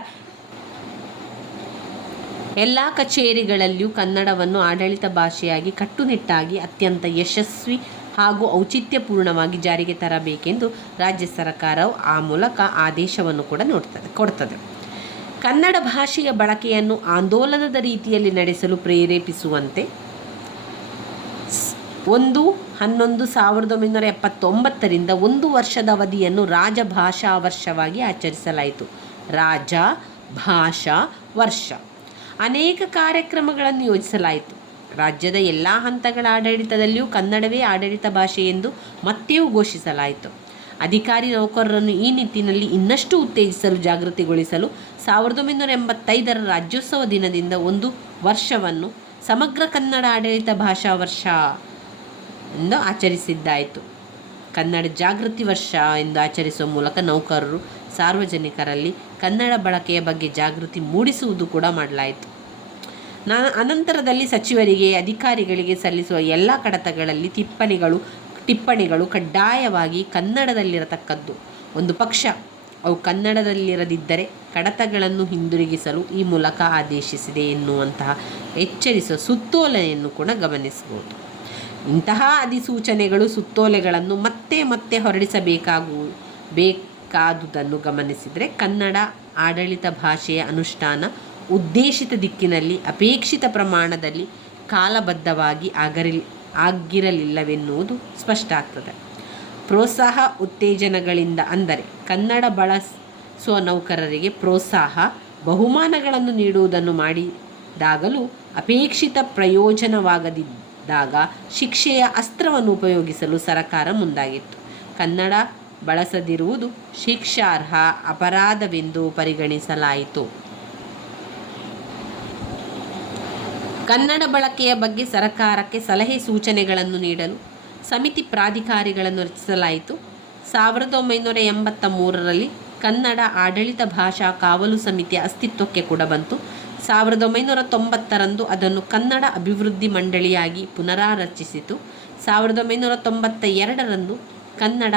ಎಲ್ಲ ಕಚೇರಿಗಳಲ್ಲಿಯೂ ಕನ್ನಡವನ್ನು ಆಡಳಿತ ಭಾಷೆಯಾಗಿ ಕಟ್ಟುನಿಟ್ಟಾಗಿ ಅತ್ಯಂತ ಯಶಸ್ವಿ ಹಾಗೂ ಔಚಿತ್ಯಪೂರ್ಣವಾಗಿ ಜಾರಿಗೆ ತರಬೇಕೆಂದು ರಾಜ್ಯ ಸರ್ಕಾರವು ಆ ಮೂಲಕ ಆದೇಶವನ್ನು ಕೂಡ ಕೊಡ್ತದೆ. ಕನ್ನಡ ಭಾಷೆಯ ಬಳಕೆಯನ್ನು ಆಂದೋಲನದ ರೀತಿಯಲ್ಲಿ ನಡೆಸಲು ಪ್ರೇರೇಪಿಸುವಂತೆ 1/11/1979ರಿಂದ 1 ವರ್ಷದ ಅವಧಿಯನ್ನು ರಾಜಭಾಷಾ ವರ್ಷವಾಗಿ ಆಚರಿಸಲಾಯಿತು. ರಾಜಭಾಷಾ ವರ್ಷ ಅನೇಕ ಕಾರ್ಯಕ್ರಮಗಳನ್ನು ಯೋಜಿಸಲಾಯಿತು. ರಾಜ್ಯದ ಎಲ್ಲ ಹಂತಗಳ ಆಡಳಿತದಲ್ಲಿಯೂ ಕನ್ನಡವೇ ಆಡಳಿತ ಭಾಷೆ ಎಂದು ಮತ್ತೆಯೂ ಘೋಷಿಸಲಾಯಿತು. ಅಧಿಕಾರಿ ನೌಕರರನ್ನು ಈ ನಿಟ್ಟಿನಲ್ಲಿ ಇನ್ನಷ್ಟು ಉತ್ತೇಜಿಸಲು, ಜಾಗೃತಿಗೊಳಿಸಲು 1985ರ ರಾಜ್ಯೋತ್ಸವ ದಿನದಿಂದ 1 ವರ್ಷವನ್ನು ಸಮಗ್ರ ಕನ್ನಡ ಆಡಳಿತ ಭಾಷಾ ವರ್ಷ ಎಂದು ಆಚರಿಸಿದ್ದಾಯಿತು. ಕನ್ನಡ ಜಾಗೃತಿ ವರ್ಷ ಎಂದು ಆಚರಿಸುವ ಮೂಲಕ ನೌಕರರು, ಸಾರ್ವಜನಿಕರಲ್ಲಿ ಕನ್ನಡ ಬಳಕೆಯ ಬಗ್ಗೆ ಜಾಗೃತಿ ಮೂಡಿಸುವುದು ಕೂಡ ಮಾಡಲಾಯಿತು. ಅನಂತರದಲ್ಲಿ ಸಚಿವರಿಗೆ, ಅಧಿಕಾರಿಗಳಿಗೆ ಸಲ್ಲಿಸುವ ಎಲ್ಲ ಕಡತಗಳಲ್ಲಿ ಟಿಪ್ಪಣಿಗಳು ಕಡ್ಡಾಯವಾಗಿ ಕನ್ನಡದಲ್ಲಿರತಕ್ಕದ್ದು. ಒಂದು ಪಕ್ಷ ಅವು ಕನ್ನಡದಲ್ಲಿರದಿದ್ದರೆ ಕಡತಗಳನ್ನು ಹಿಂದಿರುಗಿಸಲು ಈ ಮೂಲಕ ಆದೇಶಿಸಿದೆ ಎನ್ನುವಂತಹ ಎಚ್ಚರಿಸುವ ಸುತ್ತೋಲೆಯನ್ನು ಕೂಡ ಗಮನಿಸಬಹುದು. ಇಂತಹ ಅಧಿಸೂಚನೆಗಳು, ಸುತ್ತೋಲೆಗಳನ್ನು ಮತ್ತೆ ಹೊರಡಿಸಬೇಕಾದುದನ್ನು ಗಮನಿಸಿದರೆ ಕನ್ನಡ ಆಡಳಿತ ಭಾಷೆಯ ಅನುಷ್ಠಾನ ಉದ್ದೇಶಿತ ದಿಕ್ಕಿನಲ್ಲಿ ಅಪೇಕ್ಷಿತ ಪ್ರಮಾಣದಲ್ಲಿ ಕಾಲಬದ್ಧವಾಗಿ ಆಗಿರಲಿಲ್ಲವೆನ್ನುವುದು ಸ್ಪಷ್ಟ ಆಗ್ತದೆ. ಪ್ರೋತ್ಸಾಹ ಉತ್ತೇಜನಗಳಿಂದ, ಅಂದರೆ ಕನ್ನಡ ಬಳಸುವ ನೌಕರರಿಗೆ ಪ್ರೋತ್ಸಾಹ, ಬಹುಮಾನಗಳನ್ನು ನೀಡುವುದನ್ನು ಮಾಡಿದಾಗಲೂ ಅಪೇಕ್ಷಿತ ಪ್ರಯೋಜನವಾಗದಿದ್ದ ದಾಗ ಶಿಕ್ಷೆಯ ಅಸ್ತ್ರವನ್ನು ಉಪಯೋಗಿಸಲು ಸರಕಾರ ಮುಂದಾಗಿತ್ತು. ಕನ್ನಡ ಬಳಸದಿರುವುದು ಶಿಕ್ಷಾರ್ಹ ಅಪರಾಧವೆಂದು ಪರಿಗಣಿಸಲಾಯಿತು. ಕನ್ನಡ ಬಳಕೆಯ ಬಗ್ಗೆ ಸರಕಾರಕ್ಕೆ ಸಲಹೆ ಸೂಚನೆಗಳನ್ನು ನೀಡಲು ಸಮಿತಿ ಪ್ರಾಧಿಕಾರಿಗಳನ್ನು ರಚಿಸಲಾಯಿತು. 1983ರಲ್ಲಿ ಕನ್ನಡ ಆಡಳಿತ ಭಾಷಾ ಕಾವಲು ಸಮಿತಿಯ ಅಸ್ತಿತ್ವಕ್ಕೆ ಕೂಡ ಬಂತು. 1990ರಂದು ಅದನ್ನು ಕನ್ನಡ ಅಭಿವೃದ್ಧಿ ಮಂಡಳಿಯಾಗಿ ಪುನರಾರಚಿಸಿತು. 1992ರಂದು ಕನ್ನಡ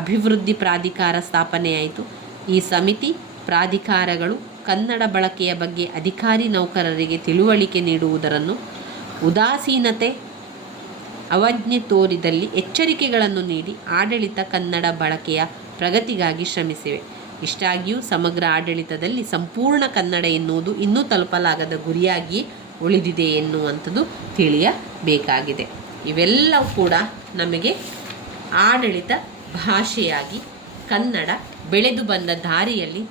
ಅಭಿವೃದ್ಧಿ ಪ್ರಾಧಿಕಾರ ಸ್ಥಾಪನೆಯಾಯಿತು. ಈ ಸಮಿತಿ ಪ್ರಾಧಿಕಾರಗಳು ಕನ್ನಡ ಬಳಕೆಯ ಬಗ್ಗೆ ಅಧಿಕಾರಿ ನೌಕರರಿಗೆ ತಿಳುವಳಿಕೆ ನೀಡುವುದರನ್ನು, ಉದಾಸೀನತೆ ಅವಜ್ಞೆ ತೋರಿದಲ್ಲಿ ಎಚ್ಚರಿಕೆಗಳನ್ನು ನೀಡಿ ಆಡಳಿತ ಕನ್ನಡ ಬಳಕೆಯ ಪ್ರಗತಿಗಾಗಿ ಶ್ರಮಿಸಿವೆ. ಇಷ್ಟಾಗಿಯೂ ಸಮಗ್ರ ಆಡಳಿತದಲ್ಲಿ ಸಂಪೂರ್ಣ ಕನ್ನಡ ಎನ್ನುವುದು ಇನ್ನೂ ತಲುಪಲಾಗದ ಗುರಿಯಾಗಿಯೇ ಉಳಿದಿದೆ ಎನ್ನುವಂಥದ್ದು ತಿಳಿಯಬೇಕಾಗಿದೆ. ಇವೆಲ್ಲವೂ ಕೂಡ ನಮಗೆ ಆಡಳಿತ ಭಾಷೆಯಾಗಿ ಕನ್ನಡ ಬೆಳೆದು ಬಂದ ದಾರಿಯಲ್ಲಿ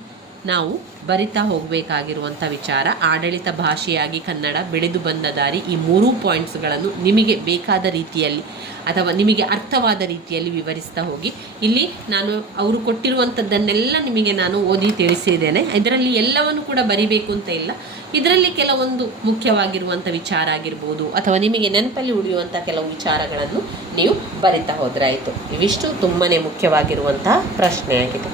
ನಾವು ಬರಿತಾ ಹೋಗಬೇಕಾಗಿರುವಂಥ ವಿಚಾರ. ಆಡಳಿತ ಭಾಷೆಯಾಗಿ ಕನ್ನಡ ಬೆಳೆದು ಬಂದ ದಾರಿ, ಈ 3 ಪಾಯಿಂಟ್ಸ್ಗಳನ್ನು ನಿಮಗೆ ಬೇಕಾದ ರೀತಿಯಲ್ಲಿ ಅಥವಾ ನಿಮಗೆ ಅರ್ಥವಾದ ರೀತಿಯಲ್ಲಿ ವಿವರಿಸ್ತಾ ಹೋಗಿ. ಇಲ್ಲಿ ನಾನು ಅವರು ಕೊಟ್ಟಿರುವಂಥದ್ದನ್ನೆಲ್ಲ ನಿಮಗೆ ನಾನು ಓದಿ ತಿಳಿಸಿದ್ದೇನೆ. ಇದರಲ್ಲಿ ಎಲ್ಲವನ್ನು ಕೂಡ ಬರಿಬೇಕು ಅಂತ ಇಲ್ಲ. ಇದರಲ್ಲಿ ಕೆಲವೊಂದು ಮುಖ್ಯವಾಗಿರುವಂಥ ವಿಚಾರ ಆಗಿರ್ಬೋದು ಅಥವಾ ನಿಮಗೆ ನೆನಪಲ್ಲಿ ಉಳಿಯುವಂಥ ಕೆಲವು ವಿಚಾರಗಳನ್ನು ನೀವು ಬರಿತಾ ಹೋದರೆ ಆಯಿತು. ಇವಿಷ್ಟು ತುಂಬಾ ಮುಖ್ಯವಾಗಿರುವಂತಹ ಪ್ರಶ್ನೆಯಾಗಿದೆ.